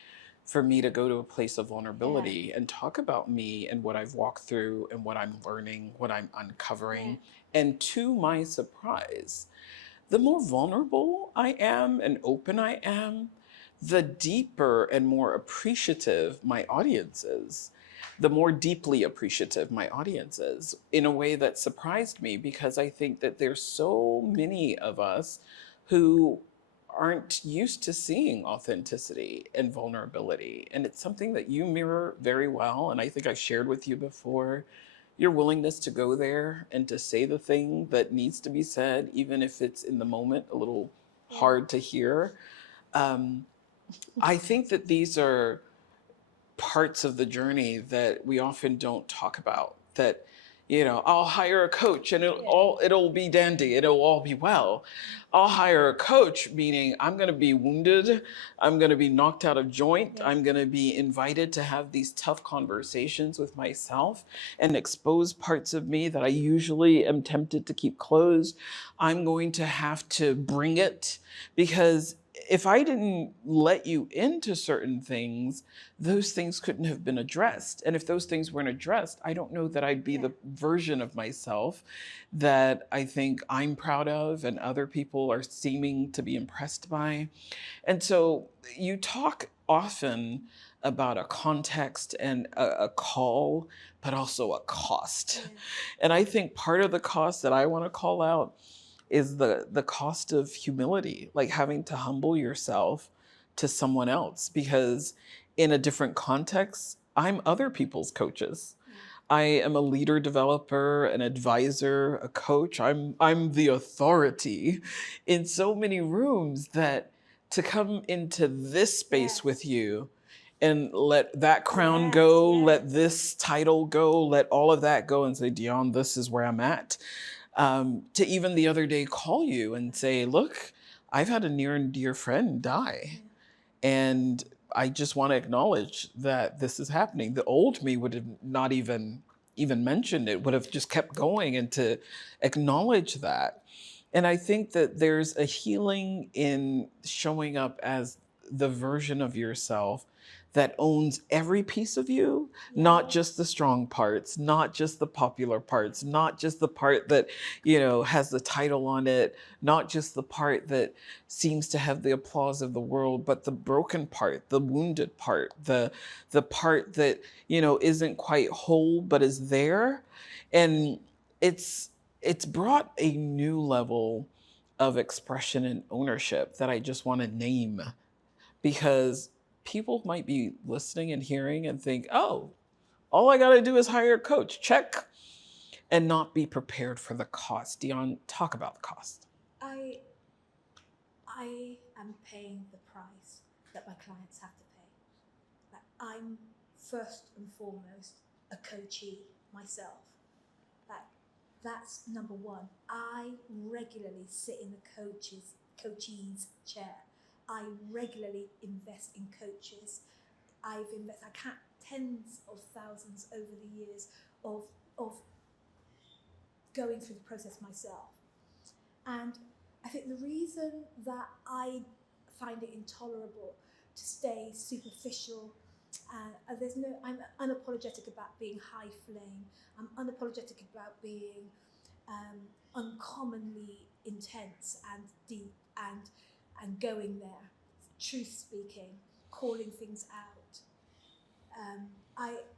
for me to go to a place of vulnerability and talk about me and what I've walked through and what I'm learning, what I'm uncovering. And to my surprise, the more vulnerable I am and open I am, the deeper and more appreciative my audience is. The more deeply appreciative my audience is, in a way that surprised me, because I think that there's so many of us who aren't used to seeing authenticity and vulnerability. And it's something that you mirror very well. And I think I shared with you before, your willingness to go there and to say the thing that needs to be said, even if it's in the moment a little hard to hear. I think that these are parts of the journey that we often don't talk about, that, you know, I'll hire a coach and it'll be dandy, it'll all be well. I'll hire a coach, meaning I'm going to be wounded, I'm going to be knocked out of joint, I'm going to be invited to have these tough conversations with myself and expose parts of me that I usually am tempted to keep closed. I'm going to have to bring it, because if I didn't let you into certain things, those things couldn't have been addressed. And if those things weren't addressed, I don't know that I'd be the version of myself that I think I'm proud of and other people are seeming to be impressed by. And so you talk often about a context and a call, but also a cost. And I think part of the cost that I want to call out is the cost of humility, like having to humble yourself to someone else, because in a different context, I'm other people's coaches. I am a leader developer, an advisor, a coach. I'm the authority in so many rooms, that to come into this space with you and let that crown go, let this title go, let all of that go and say, Dion, this is where I'm at. To even the other day call you and say, look, I've had a near and dear friend die. And I just want to acknowledge that this is happening. The old me would have not even mentioned it, would have just kept going, and to acknowledge that. And I think that there's a healing in showing up as the version of yourself that owns every piece of you, not just the strong parts, not just the popular parts, not just the part that, you know, has the title on it, not just the part that seems to have the applause of the world, but the broken part, the wounded part, the part that, you know, isn't quite whole but is there. And it's brought a new level of expression and ownership that I just want to name, because people might be listening and hearing and think, oh, all I got to do is hire a coach. Check. and not be prepared for the cost. Dion, talk about the cost. I am paying the price that my clients have to pay. Like, I'm first and foremost a coachee myself. Like, that's number one. I regularly sit in the coachee's chair. I regularly invest in coaches. I count tens of thousands over the years of going through the process myself. And I think the reason that I find it intolerable to stay superficial, I'm unapologetic about being high flame. I'm unapologetic about being uncommonly intense and deep and going there, truth speaking, calling things out.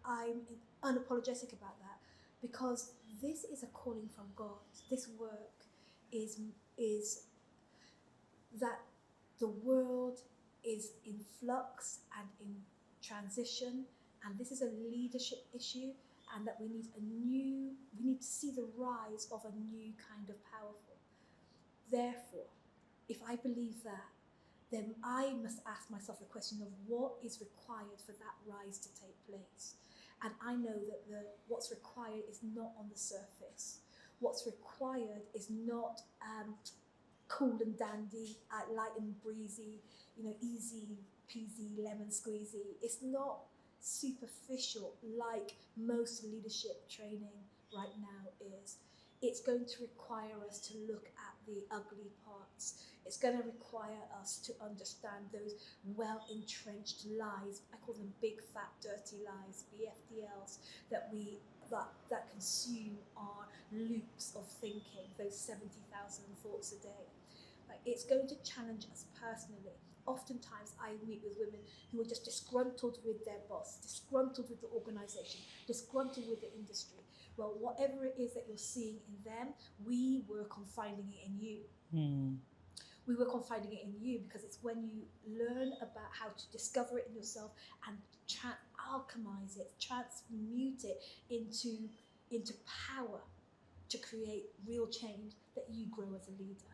I'm unapologetic about that because this is a calling from God. This work is that the world is in flux and in transition, and this is a leadership issue, and that we need to see the rise of a new kind of powerful. Therefore, if I believe that, then I must ask myself the question of what is required for that rise to take place. And I know that what's required is not on the surface. What's required is not cool and dandy, light and breezy, easy peasy, lemon squeezy. It's not superficial like most leadership training right now is. It's going to require us to look at the ugly parts. It's going to require us to understand those well-entrenched lies. I call them big, fat, dirty lies, BFDLs, that consume our loops of thinking, those 70,000 thoughts a day. It's going to challenge us personally. Oftentimes I meet with women who are just disgruntled with their boss, disgruntled with the organization, disgruntled with the industry. Well, whatever it is that you're seeing in them, we work on finding it in you. We work on finding it in you because it's when you learn about how to discover it in yourself and alchemize it, transmute it into power to create real change that you grow as a leader.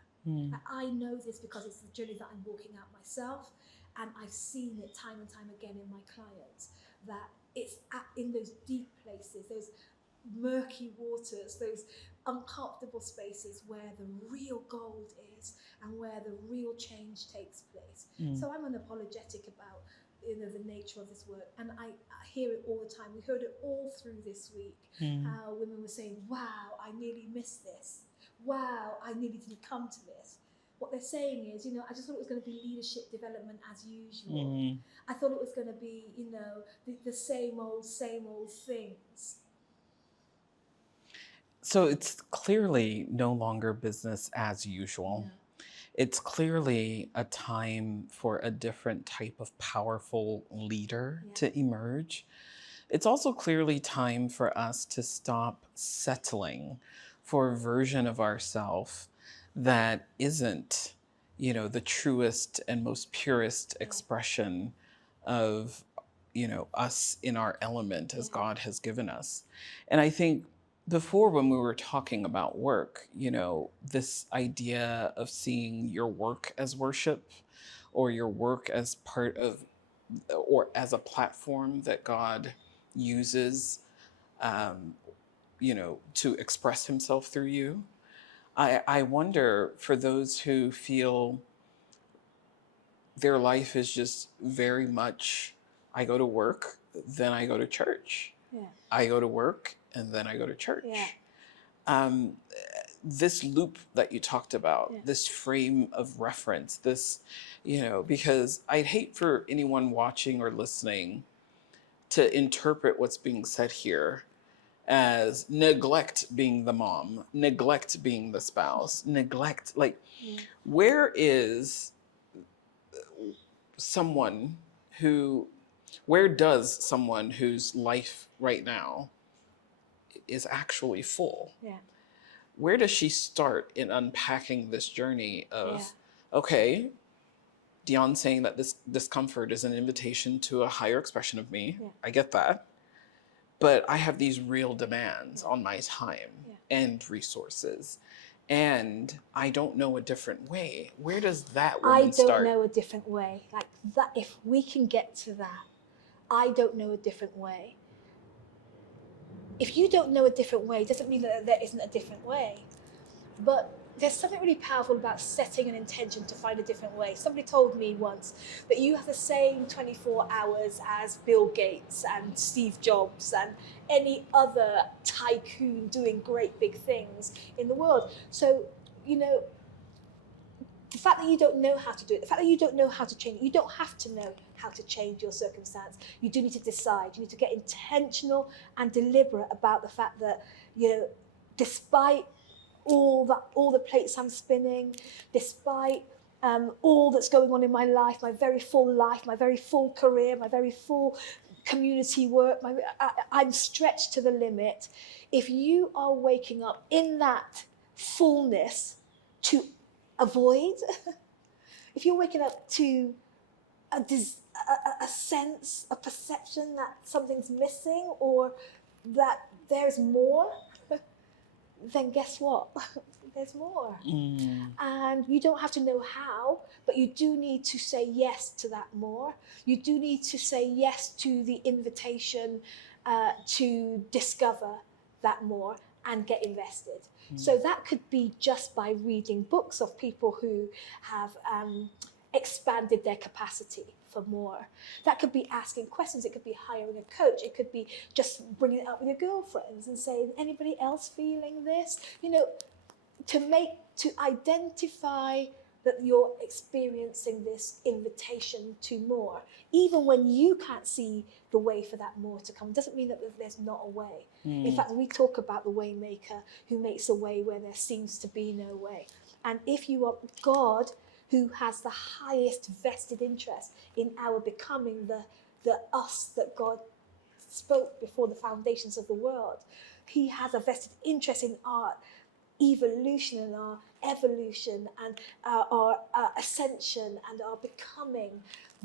I know this because it's the journey that I'm walking out myself, and I've seen it time and time again in my clients, that it's in those deep places, those murky waters, those uncomfortable spaces where the real gold is and where the real change takes place. So I'm unapologetic about the nature of this work, and I hear it all the time. We heard it all through this week, how women were saying, wow, I nearly missed this. Wow, I nearly didn't come to this. What they're saying is, I just thought it was going to be leadership development as usual. I thought it was going to be, the same old things. So it's clearly no longer business as usual. No. It's clearly a time for a different type of powerful leader to emerge. It's also clearly time for us to stop settling for a version of ourselves that isn't, the truest and most purest expression of, us in our element as God has given us. And I think before, when we were talking about work, this idea of seeing your work as worship or your work as part of or as a platform that God uses, to express himself through you. I wonder, for those who feel their life is just very much, I go to work, then I go to church. I go to work, and then I go to church. This loop that you talked about, this frame of reference, this, because I'd hate for anyone watching or listening to interpret what's being said here as neglect being the mom, neglect being the spouse, neglect, where is someone where does someone whose life right now is actually full? Where does she start in unpacking this journey of, okay, Dion saying that this discomfort is an invitation to a higher expression of me. I get that. but I have these real demands on my time Yeah. and resources, and I don't know a different way. Where does that I woman don't start? know a different way. Like that, if we can get to that, I don't know a different way. If you don't know a different way, doesn't mean that there isn't a different way. But there's something really powerful about setting an intention to find a different way. Somebody told me once that you have the same 24 hours as Bill Gates and Steve Jobs and any other tycoon doing great big things in the world. So, you know, the fact that you don't know how to do it, the fact that you don't know how to change it, you don't have to know how to change your circumstance. You do need to decide. You need to get intentional and deliberate about the fact that, you know, despite all the plates I'm spinning, despite all that's going on in my life, my very full career, my very full community work, I'm stretched to the limit. If you are waking up in that fullness to avoid, if you're waking up to a sense, a perception that something's missing or that there's more, then guess what? There's more. And you don't have to know how, but you do need to say yes to that more. You do need to say yes to the invitation to discover that more and get invested. So that could be just by reading books of people who have expanded their capacity for more. That could be asking questions. It could be hiring a coach. It could be just bringing it up with your girlfriends and saying, anybody else feeling this? You know, to identify that you're experiencing this invitation to more, even when you can't see the way for that more to come, doesn't mean that there's not a way. In fact, we talk about the way maker who makes a way where there seems to be no way. And if you are God, who has the highest vested interest in our becoming the us that God spoke before the foundations of the world, he has a vested interest in our evolution and our evolution and our ascension and our becoming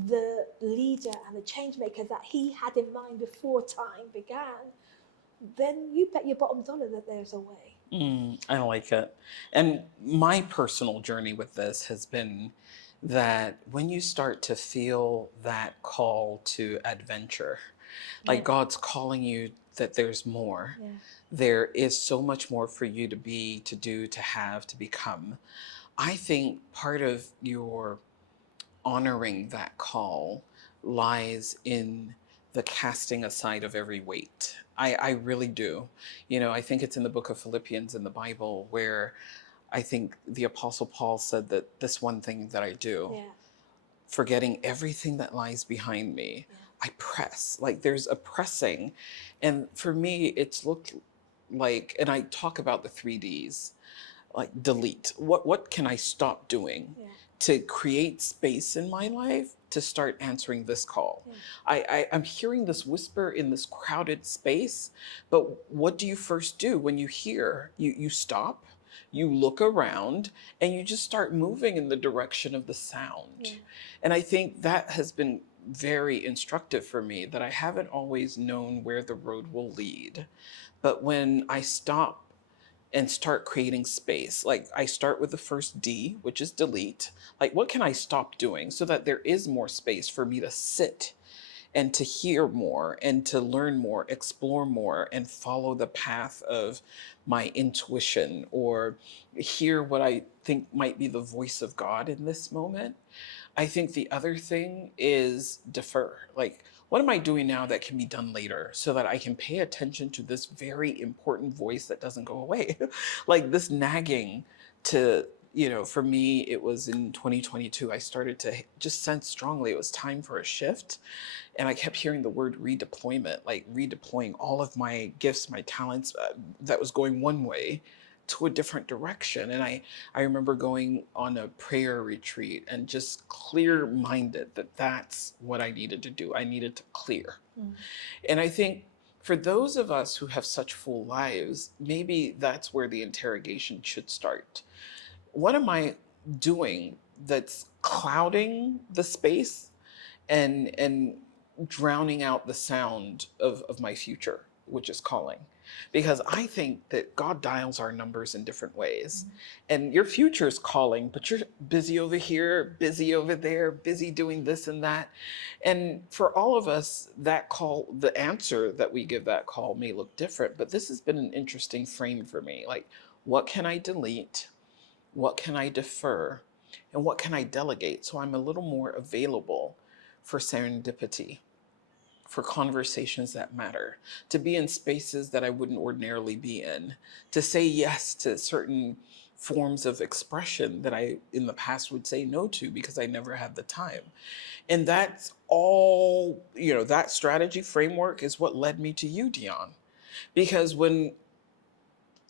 the leader and the change maker that he had in mind before time began, then you bet your bottom dollar that there's a way. I like it. And my personal journey with this has been that when you start to feel that call to adventure, like God's calling you that there's more. Yeah. There is so much more for you to be, to do, to have, to become. I think part of your honoring that call lies in the casting aside of every weight. I really do. You know, I think it's in the book of Philippians in the Bible where I think the Apostle Paul said that this one thing that I do, Yeah. forgetting everything that lies behind me, Yeah. I press. Like there's a pressing. And for me, it's looked like, and I talk about the 3Ds, like delete. What can I stop doing Yeah. to create space in my life to start answering this call? Yeah. I'm hearing this whisper in this crowded space, but what do you first do when you hear? You stop, you look around, and you just start moving in the direction of the sound. Yeah. And I think that has been very instructive for me, that I haven't always known where the road will lead. But when I stop and start creating space. Like I start with the first D, which is delete. Like what can I stop doing so that there is more space for me to sit and to hear more and to learn more, explore more, and follow the path of my intuition or hear what I think might be the voice of God in this moment. I think the other thing is defer. Like, what am I doing now that can be done later so that I can pay attention to this very important voice that doesn't go away? Like this nagging to, you know, for me, it was in 2022, I started to just sense strongly it was time for a shift. And I kept hearing the word redeployment, like redeploying all of my gifts, my talents that was going one way to a different direction. And I remember going on a prayer retreat and just clear minded that that's what I needed to do. I needed to clear. And I think for those of us who have such full lives, maybe that's where the interrogation should start. What am I doing that's clouding the space and drowning out the sound of my future? which is calling. Because I think that God dials our numbers in different ways. And your future is calling, but you're busy over here, busy over there, busy doing this and that. And for all of us, that call, the answer that we give that call may look different, but this has been an interesting frame for me. Like, what can I delete? What can I defer? And what can I delegate? So I'm a little more available for serendipity, for conversations that matter, to be in spaces that I wouldn't ordinarily be in, to say yes to certain forms of expression that I in the past would say no to because I never had the time. And that's all, that strategy framework is what led me to you, Dion. Because when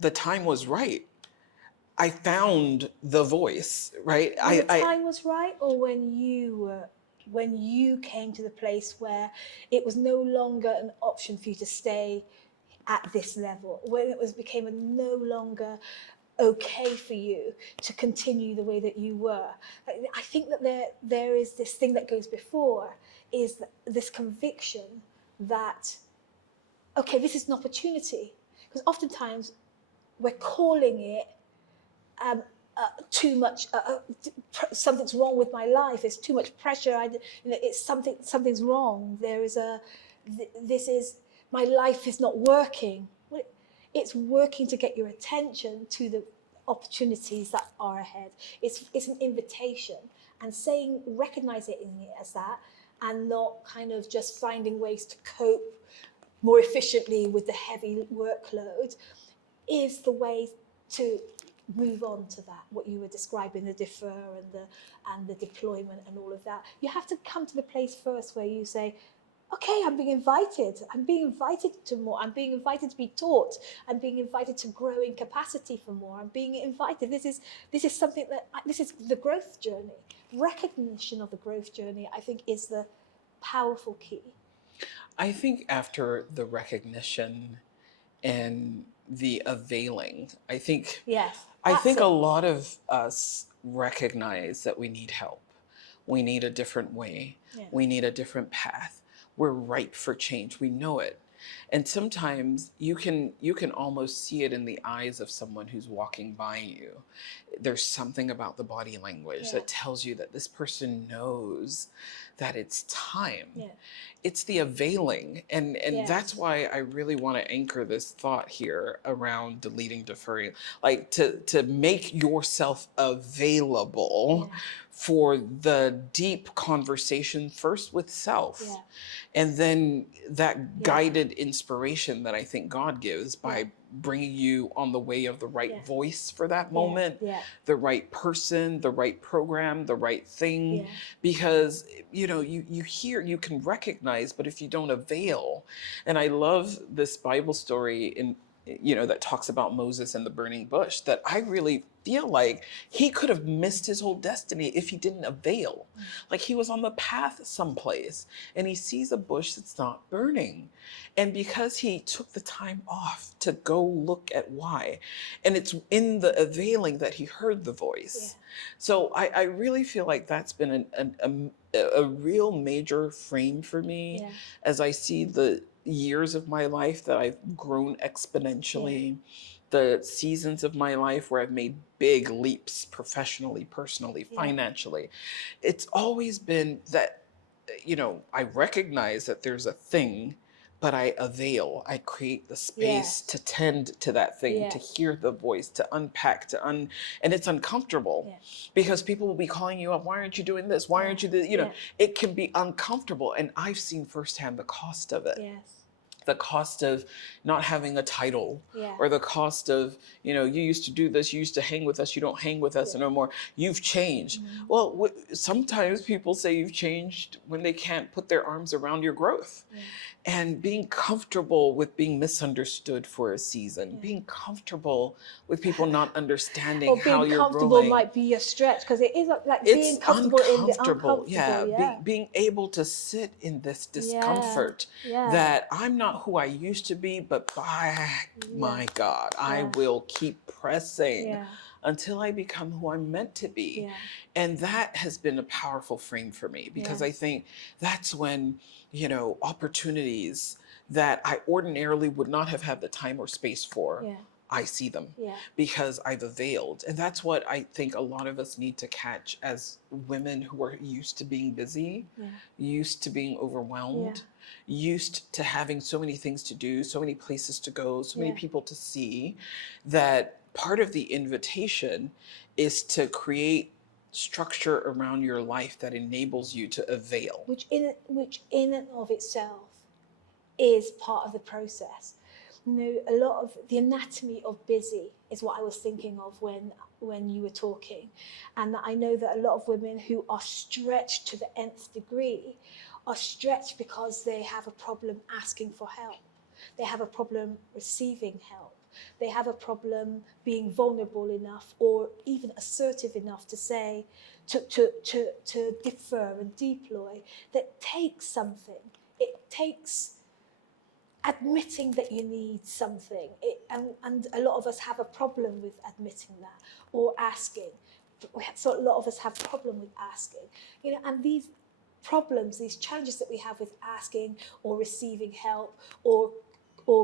the time was right, I found the voice, right? When the time was right, or when you came to the place where it was no longer an option for you to stay at this level, when it became no longer okay for you to continue the way that you were. I think that there is this thing that goes before, is this conviction that, okay, this is an opportunity. Because oftentimes we're calling it too much. Something's wrong with my life. There's too much pressure. It's something's wrong. This is, my life is not working. Well, it's working to get your attention to the opportunities that are ahead. It's an invitation, and recognize it as that, and not kind of just finding ways to cope more efficiently with the heavy workload is the way to move on to that, what you were describing, the defer and the deployment and all of that. You have to come to the place first where you say, okay, I'm being invited to more, I'm being invited to be taught, I'm being invited to grow in capacity for more, I'm being invited. This is something this is the growth journey. Recognition of the growth journey, I think, is the powerful key. I think after the recognition and the availing, I think a lot of us recognize that we need help. We need a different way. Yeah. We need a different path. We're ripe for change. We know it. And sometimes you can almost see it in the eyes of someone who's walking by you. There's something about the body language that tells you that this person knows that it's time. Yeah. It's the availing. And that's why I really want to anchor this thought here around deleting, deferring, like to make yourself available for the deep conversation first with self. Yeah. And then that guided inspiration that I think God gives by bringing you on the way of the right voice for that moment, the right person, the right program, the right thing. Because, you hear, you can recognize, but if you don't avail. And I love this Bible story that talks about Moses and the burning bush, that I really feel like he could have missed his whole destiny if he didn't avail. Like, he was on the path someplace and he sees a bush that's not burning. And because he took the time off to go look at why, and it's in the availing that he heard the voice. So I really feel like that's been a real major frame for me as I see the years of my life that I've grown exponentially, the seasons of my life where I've made big leaps professionally, personally, financially. It's always been that, I recognize that there's a thing, but I avail. I create the space to tend to that thing, to hear the voice, to unpack, and it's uncomfortable because people will be calling you up. Why aren't you doing this? Why aren't you this? It can be uncomfortable. And I've seen firsthand the cost of it. Yes. The cost of not having a title, or the cost of, you used to do this, you used to hang with us, you don't hang with us no more. You've changed. Mm-hmm. Well, sometimes people say you've changed when they can't put their arms around your growth. And being comfortable with being misunderstood for a season, being comfortable with people not understanding how you're growing. Being comfortable might be a stretch, because it is like being comfortable in the uncomfortable. Being able to sit in this discomfort that I'm not who I used to be, but by my God, I will keep pressing until I become who I'm meant to be. And that has been a powerful frame for me, because I think that's when, opportunities that I ordinarily would not have had the time or space for. Yeah. I see them Yeah. because I've availed. And that's what I think a lot of us need to catch as women who are used to being busy, Yeah. used to being overwhelmed, used to having so many things to do, so many places to go, so many people to see, that part of the invitation is to create structure around your life that enables you to avail. Which in and of itself is part of the process. You know, a lot of the anatomy of busy is what I was thinking of when you were talking. And I know that a lot of women who are stretched to the nth degree are stretched because they have a problem asking for help. They have a problem receiving help. They have a problem being vulnerable enough or even assertive enough to say, to defer and deploy. That takes something. It takes admitting that you need something. And a lot of us have a problem with admitting that or asking. So a lot of us have a problem with asking. You know, and these problems, these challenges that we have with asking or receiving help or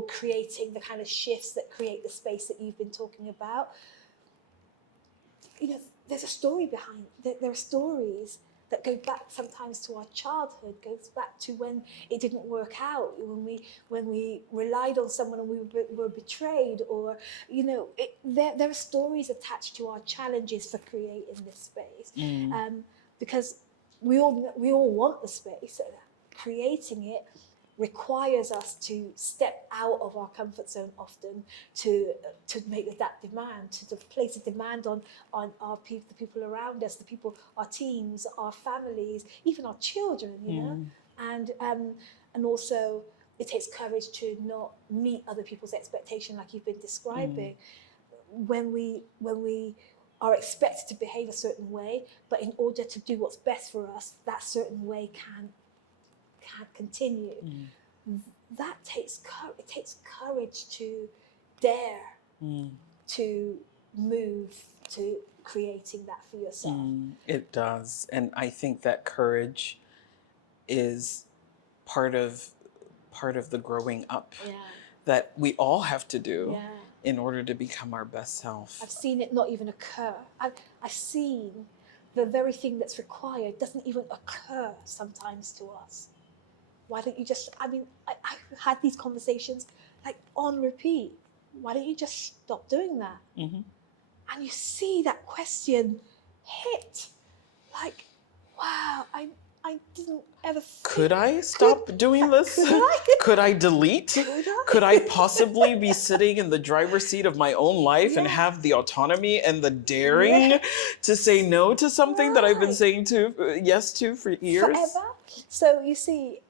creating the kind of shifts that create the space that you've been talking about, you know, there's a story behind it. There are stories that go back sometimes to our childhood, goes back to when it didn't work out, when we relied on someone and we were betrayed, or, you know, there are stories attached to our challenges for creating this space, because we all want the space. So creating it requires us to step out of our comfort zone often to make that demand, to place a demand on our the people around us, the people, our teams, our families, even our children, you know, and also it takes courage to not meet other people's expectation, like you've been describing. When we are expected to behave a certain way, but in order to do what's best for us, that certain way can't continue. That takes courage. It takes courage to dare to move to creating that for yourself. It does. And I think that courage is part of the growing up that we all have to do in order to become our best self. I've seen it not even occur. I've seen the very thing that's required doesn't even occur sometimes to us. Why don't you just, I mean, I've had these conversations like on repeat. Why don't you just stop doing that? And you see that question hit, like, wow, I didn't ever think. Could I stop doing this? Could I? Could I delete? Could I? Could I possibly be sitting in the driver's seat of my own life and have the autonomy and the daring to say no to something that I've been saying yes to for years? Forever. So you see,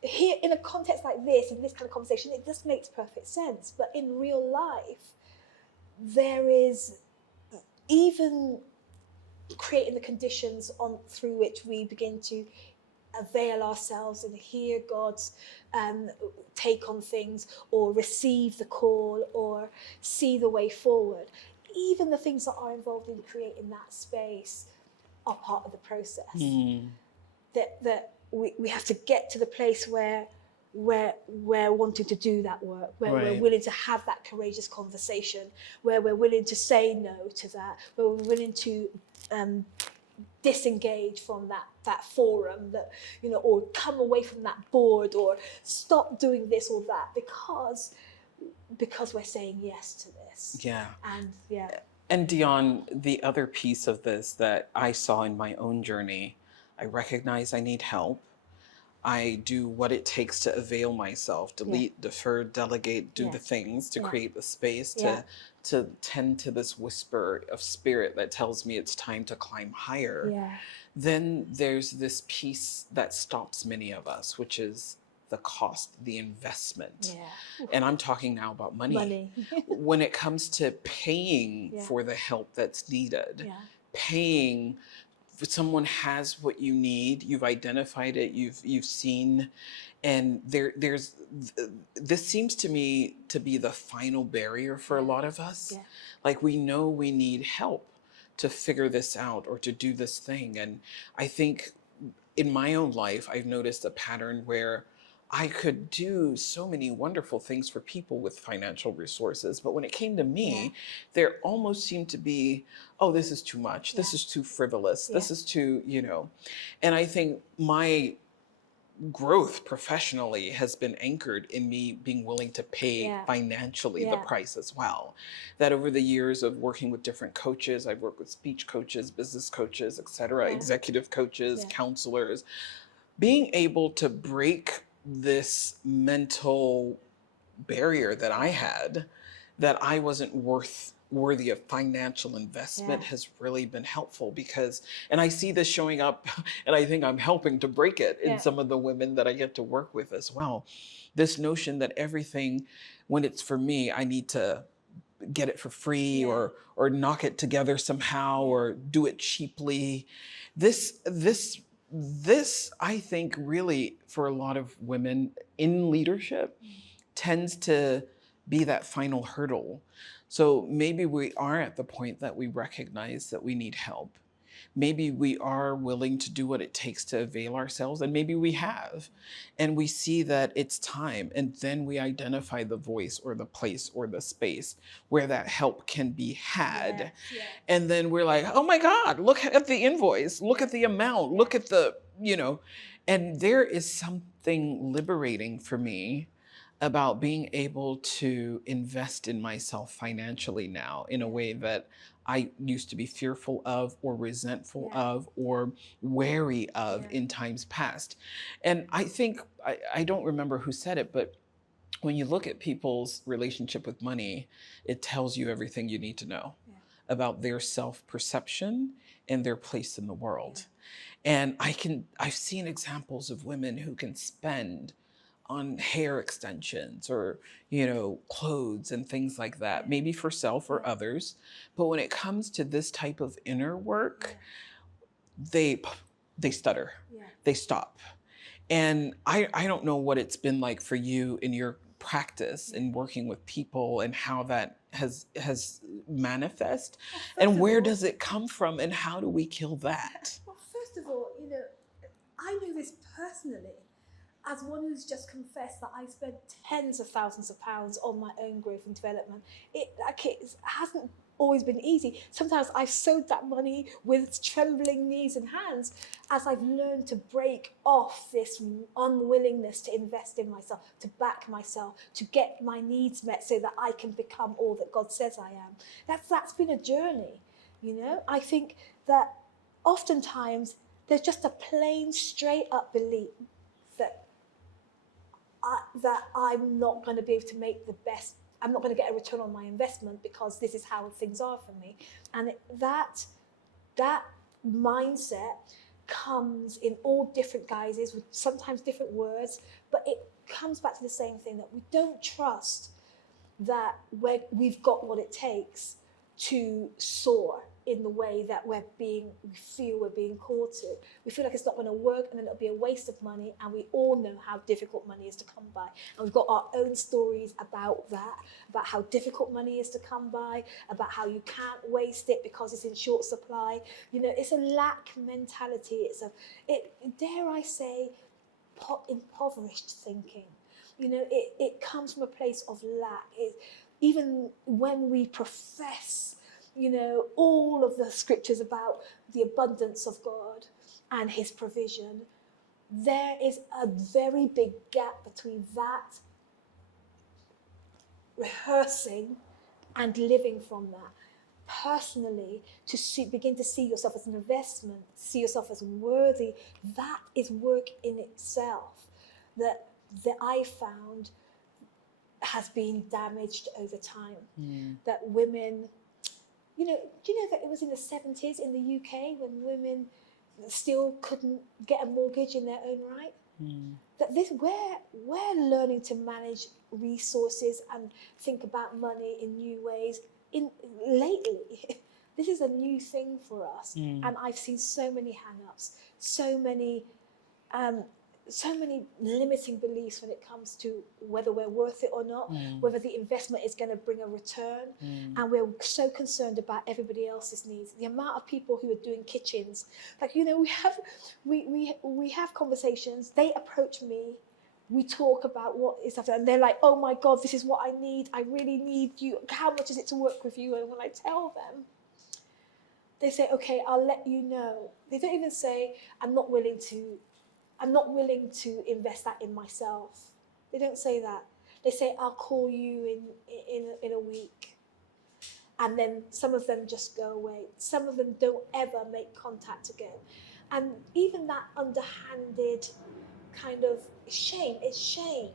here in a context like this, in this kind of conversation, it just makes perfect sense. But in real life, there is even creating the conditions through which we begin to avail ourselves and hear God's take on things, or receive the call, or see the way forward. Even the things that are involved in creating that space are part of the process. That we have to get to the place where we're wanting to do that work, where we're willing to have that courageous conversation, where we're willing to say no to that, where we're willing to disengage from that forum, that, you know, or come away from that board, or stop doing this or that, because we're saying yes to this. And Dion, the other piece of this that I saw in my own journey, I recognize I need help. I do what it takes to avail myself, delete, defer, delegate, do the things to create the space to tend to this whisper of spirit that tells me it's time to climb higher. Then there's this piece that stops many of us, which is the cost, the investment. And I'm talking now about money. When it comes to paying for the help that's needed, paying, someone has what you need, you've identified it, you've seen, and there's this seems to me to be the final barrier for a lot of us. Like, we know we need help to figure this out or to do this thing. And I think in my own life, I've noticed a pattern where I could do so many wonderful things for people with financial resources. But when it came to Yeah. me, there almost seemed to be, oh, this is too much. This Yeah. is too frivolous. Yeah. This is too, and I think my growth professionally has been anchored in me being willing to pay Yeah. financially the Yeah. price as well. That over the years of working with different coaches, I've worked with speech coaches, business coaches, etc., Yeah. executive coaches, Yeah. counselors, being able to break this mental barrier that I had, that I wasn't worthy of financial investment, Yeah. has really been helpful. Because, and I see this showing up, and I think I'm helping to break it in Yeah. some of the women that I get to work with as well. This notion that everything, when it's for me, I need to get it for free, Yeah. or knock it together somehow, Yeah. or do it cheaply. This I think really, for a lot of women in leadership, tends to be that final hurdle. So maybe we are at the point that we recognize that we need help. Maybe we are willing to do what it takes to avail ourselves, and maybe we have. And we see that it's time, and then we identify the voice or the place or the space where that help can be had. Yes. Yeah. And then we're like, oh my God, look at the invoice, look at the amount, look at the, and there is something liberating for me about being able to invest in myself financially now in a way that I used to be fearful of, or resentful Yeah. of, or wary of Yeah. in times past. And I think, I don't remember who said it, but when you look at people's relationship with money, it tells you everything you need to know Yeah. about their self-perception and their place in the world. And I've seen examples of women who can spend on hair extensions, or clothes and things like that, maybe for self or others. But when it comes to this type of inner work, they stutter, Yeah. they stop. And I don't know what it's been like for you in your practice in working with people, and how that has manifest, and where does it come from, and how do we kill that? Well, first of all, I know this personally, as one who's just confessed that I spent tens of thousands of pounds on my own growth and development. It hasn't always been easy. Sometimes I've sowed that money with trembling knees and hands, as I've learned to break off this unwillingness to invest in myself, to back myself, to get my needs met so that I can become all that God says I am. That's been a journey, I think that oftentimes there's just a plain, straight up belief that I'm not going to be able to make the best. I'm not going to get a return on my investment because this is how things are for me. And that mindset comes in all different guises, with sometimes different words, but it comes back to the same thing, that we don't trust that we've got what it takes to soar in the way that we feel we're being called to. We feel like it's not going to work, and then it'll be a waste of money, and we all know how difficult money is to come by. And we've got our own stories about that, about how difficult money is to come by, about how you can't waste it because it's in short supply. It's a lack mentality. Dare I say, impoverished thinking. It comes from a place of lack. Even when we profess, all of the scriptures about the abundance of God and his provision, there is a very big gap between that rehearsing and living from that. Personally, begin to see yourself as an investment, see yourself as worthy, that is work in itself that I found has been damaged over time. That women, do you know that it was in the 70s in the UK when women still couldn't get a mortgage in their own right? That we're learning to manage resources and think about money in new ways lately. This is a new thing for us, and I've seen so many hang-ups, so many limiting beliefs when it comes to whether we're worth it or not, whether the investment is going to bring a return, and we're so concerned about everybody else's needs. The amount of people who are doing kitchens, we have conversations. They approach me we talk about what is after, and they're like, oh my God, this is what I need. I really need you. How much is it to work with you? And when I tell them, they say, okay, I'll let you know. They don't even say, I'm not willing to invest that in myself. They don't say that. They say, I'll call you in a week. And then some of them just go away. Some of them don't ever make contact again. And even that underhanded kind of shame, it's shame.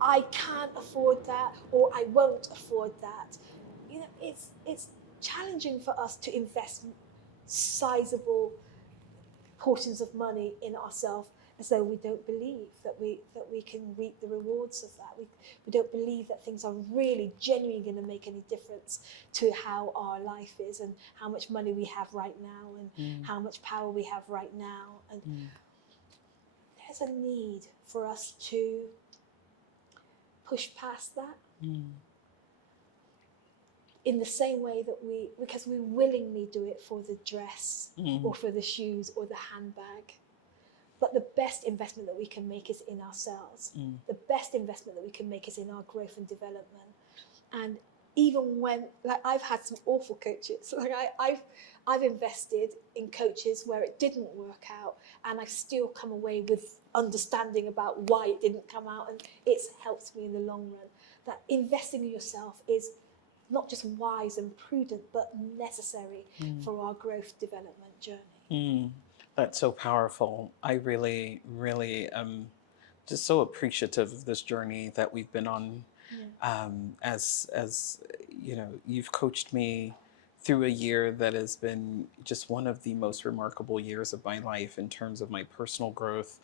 I can't afford that, or I won't afford that. You know, it's challenging for us to invest sizable portions of money in ourselves, as though we don't believe that we can reap the rewards of that. We don't believe that things are really genuinely going to make any difference to how our life is, and how much money we have right now, and how much power we have right now. And there's a need for us to push past that. In the same way that because we willingly do it for the dress or for the shoes or the handbag. But the best investment that we can make is in ourselves. The best investment that we can make is in our growth and development. And even when, like, I've had some awful coaches, like I've invested in coaches where it didn't work out, and I've still come away with understanding about why it didn't come out, and it's helped me in the long run. That investing in yourself is not just wise and prudent, but necessary for our growth development journey. That's so powerful. I really, really am just so appreciative of this journey that we've been on. As you know, you've coached me through a year that has been just one of the most remarkable years of my life in terms of my personal growth,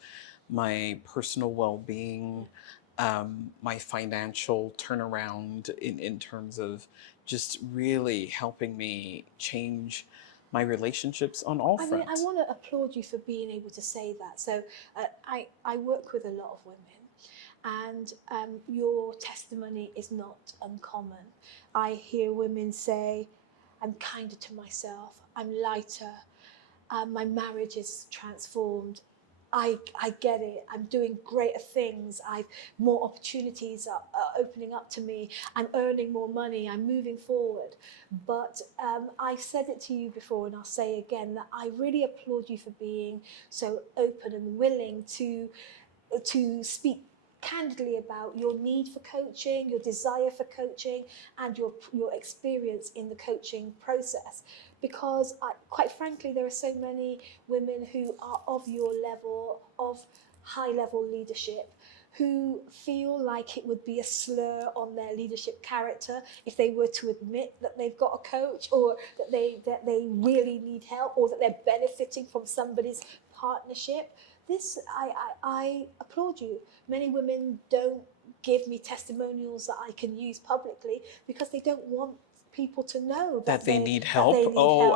my personal well-being, my financial turnaround in terms of just really helping me change my relationships on all fronts. I mean, I want to applaud you for being able to say that. So I work with a lot of women, and your testimony is not uncommon. I hear women say, I'm kinder to myself, I'm lighter, my marriage is transformed. I get it. I'm doing greater things. More opportunities are opening up to me. I'm earning more money. I'm moving forward. But I said it to you before, and I'll say again that I really applaud you for being so open and willing to speak candidly about your need for coaching, your desire for coaching, and your experience in the coaching process. Because quite frankly, there are so many women who are of your level, of high level leadership, who feel like it would be a slur on their leadership character if they were to admit that they've got a coach, or that they really need help, or that they're benefiting from somebody's partnership. I applaud you. Many women don't give me testimonials that I can use publicly because they don't want people to know that they need help.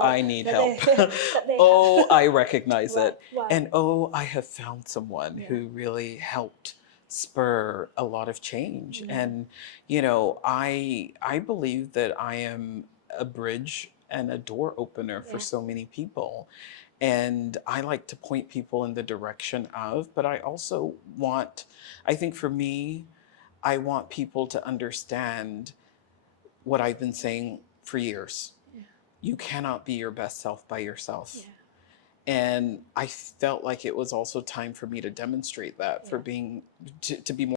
I need that help. I recognize Right, it. right. And I have found someone who really helped spur a lot of change. And I believe that I am a bridge and a door opener for so many people. And I like to point people in the direction of, but I think for me, I want people to understand what I've been saying for years. You cannot be your best self by yourself. And I felt like it was also time for me to demonstrate that, for being to be more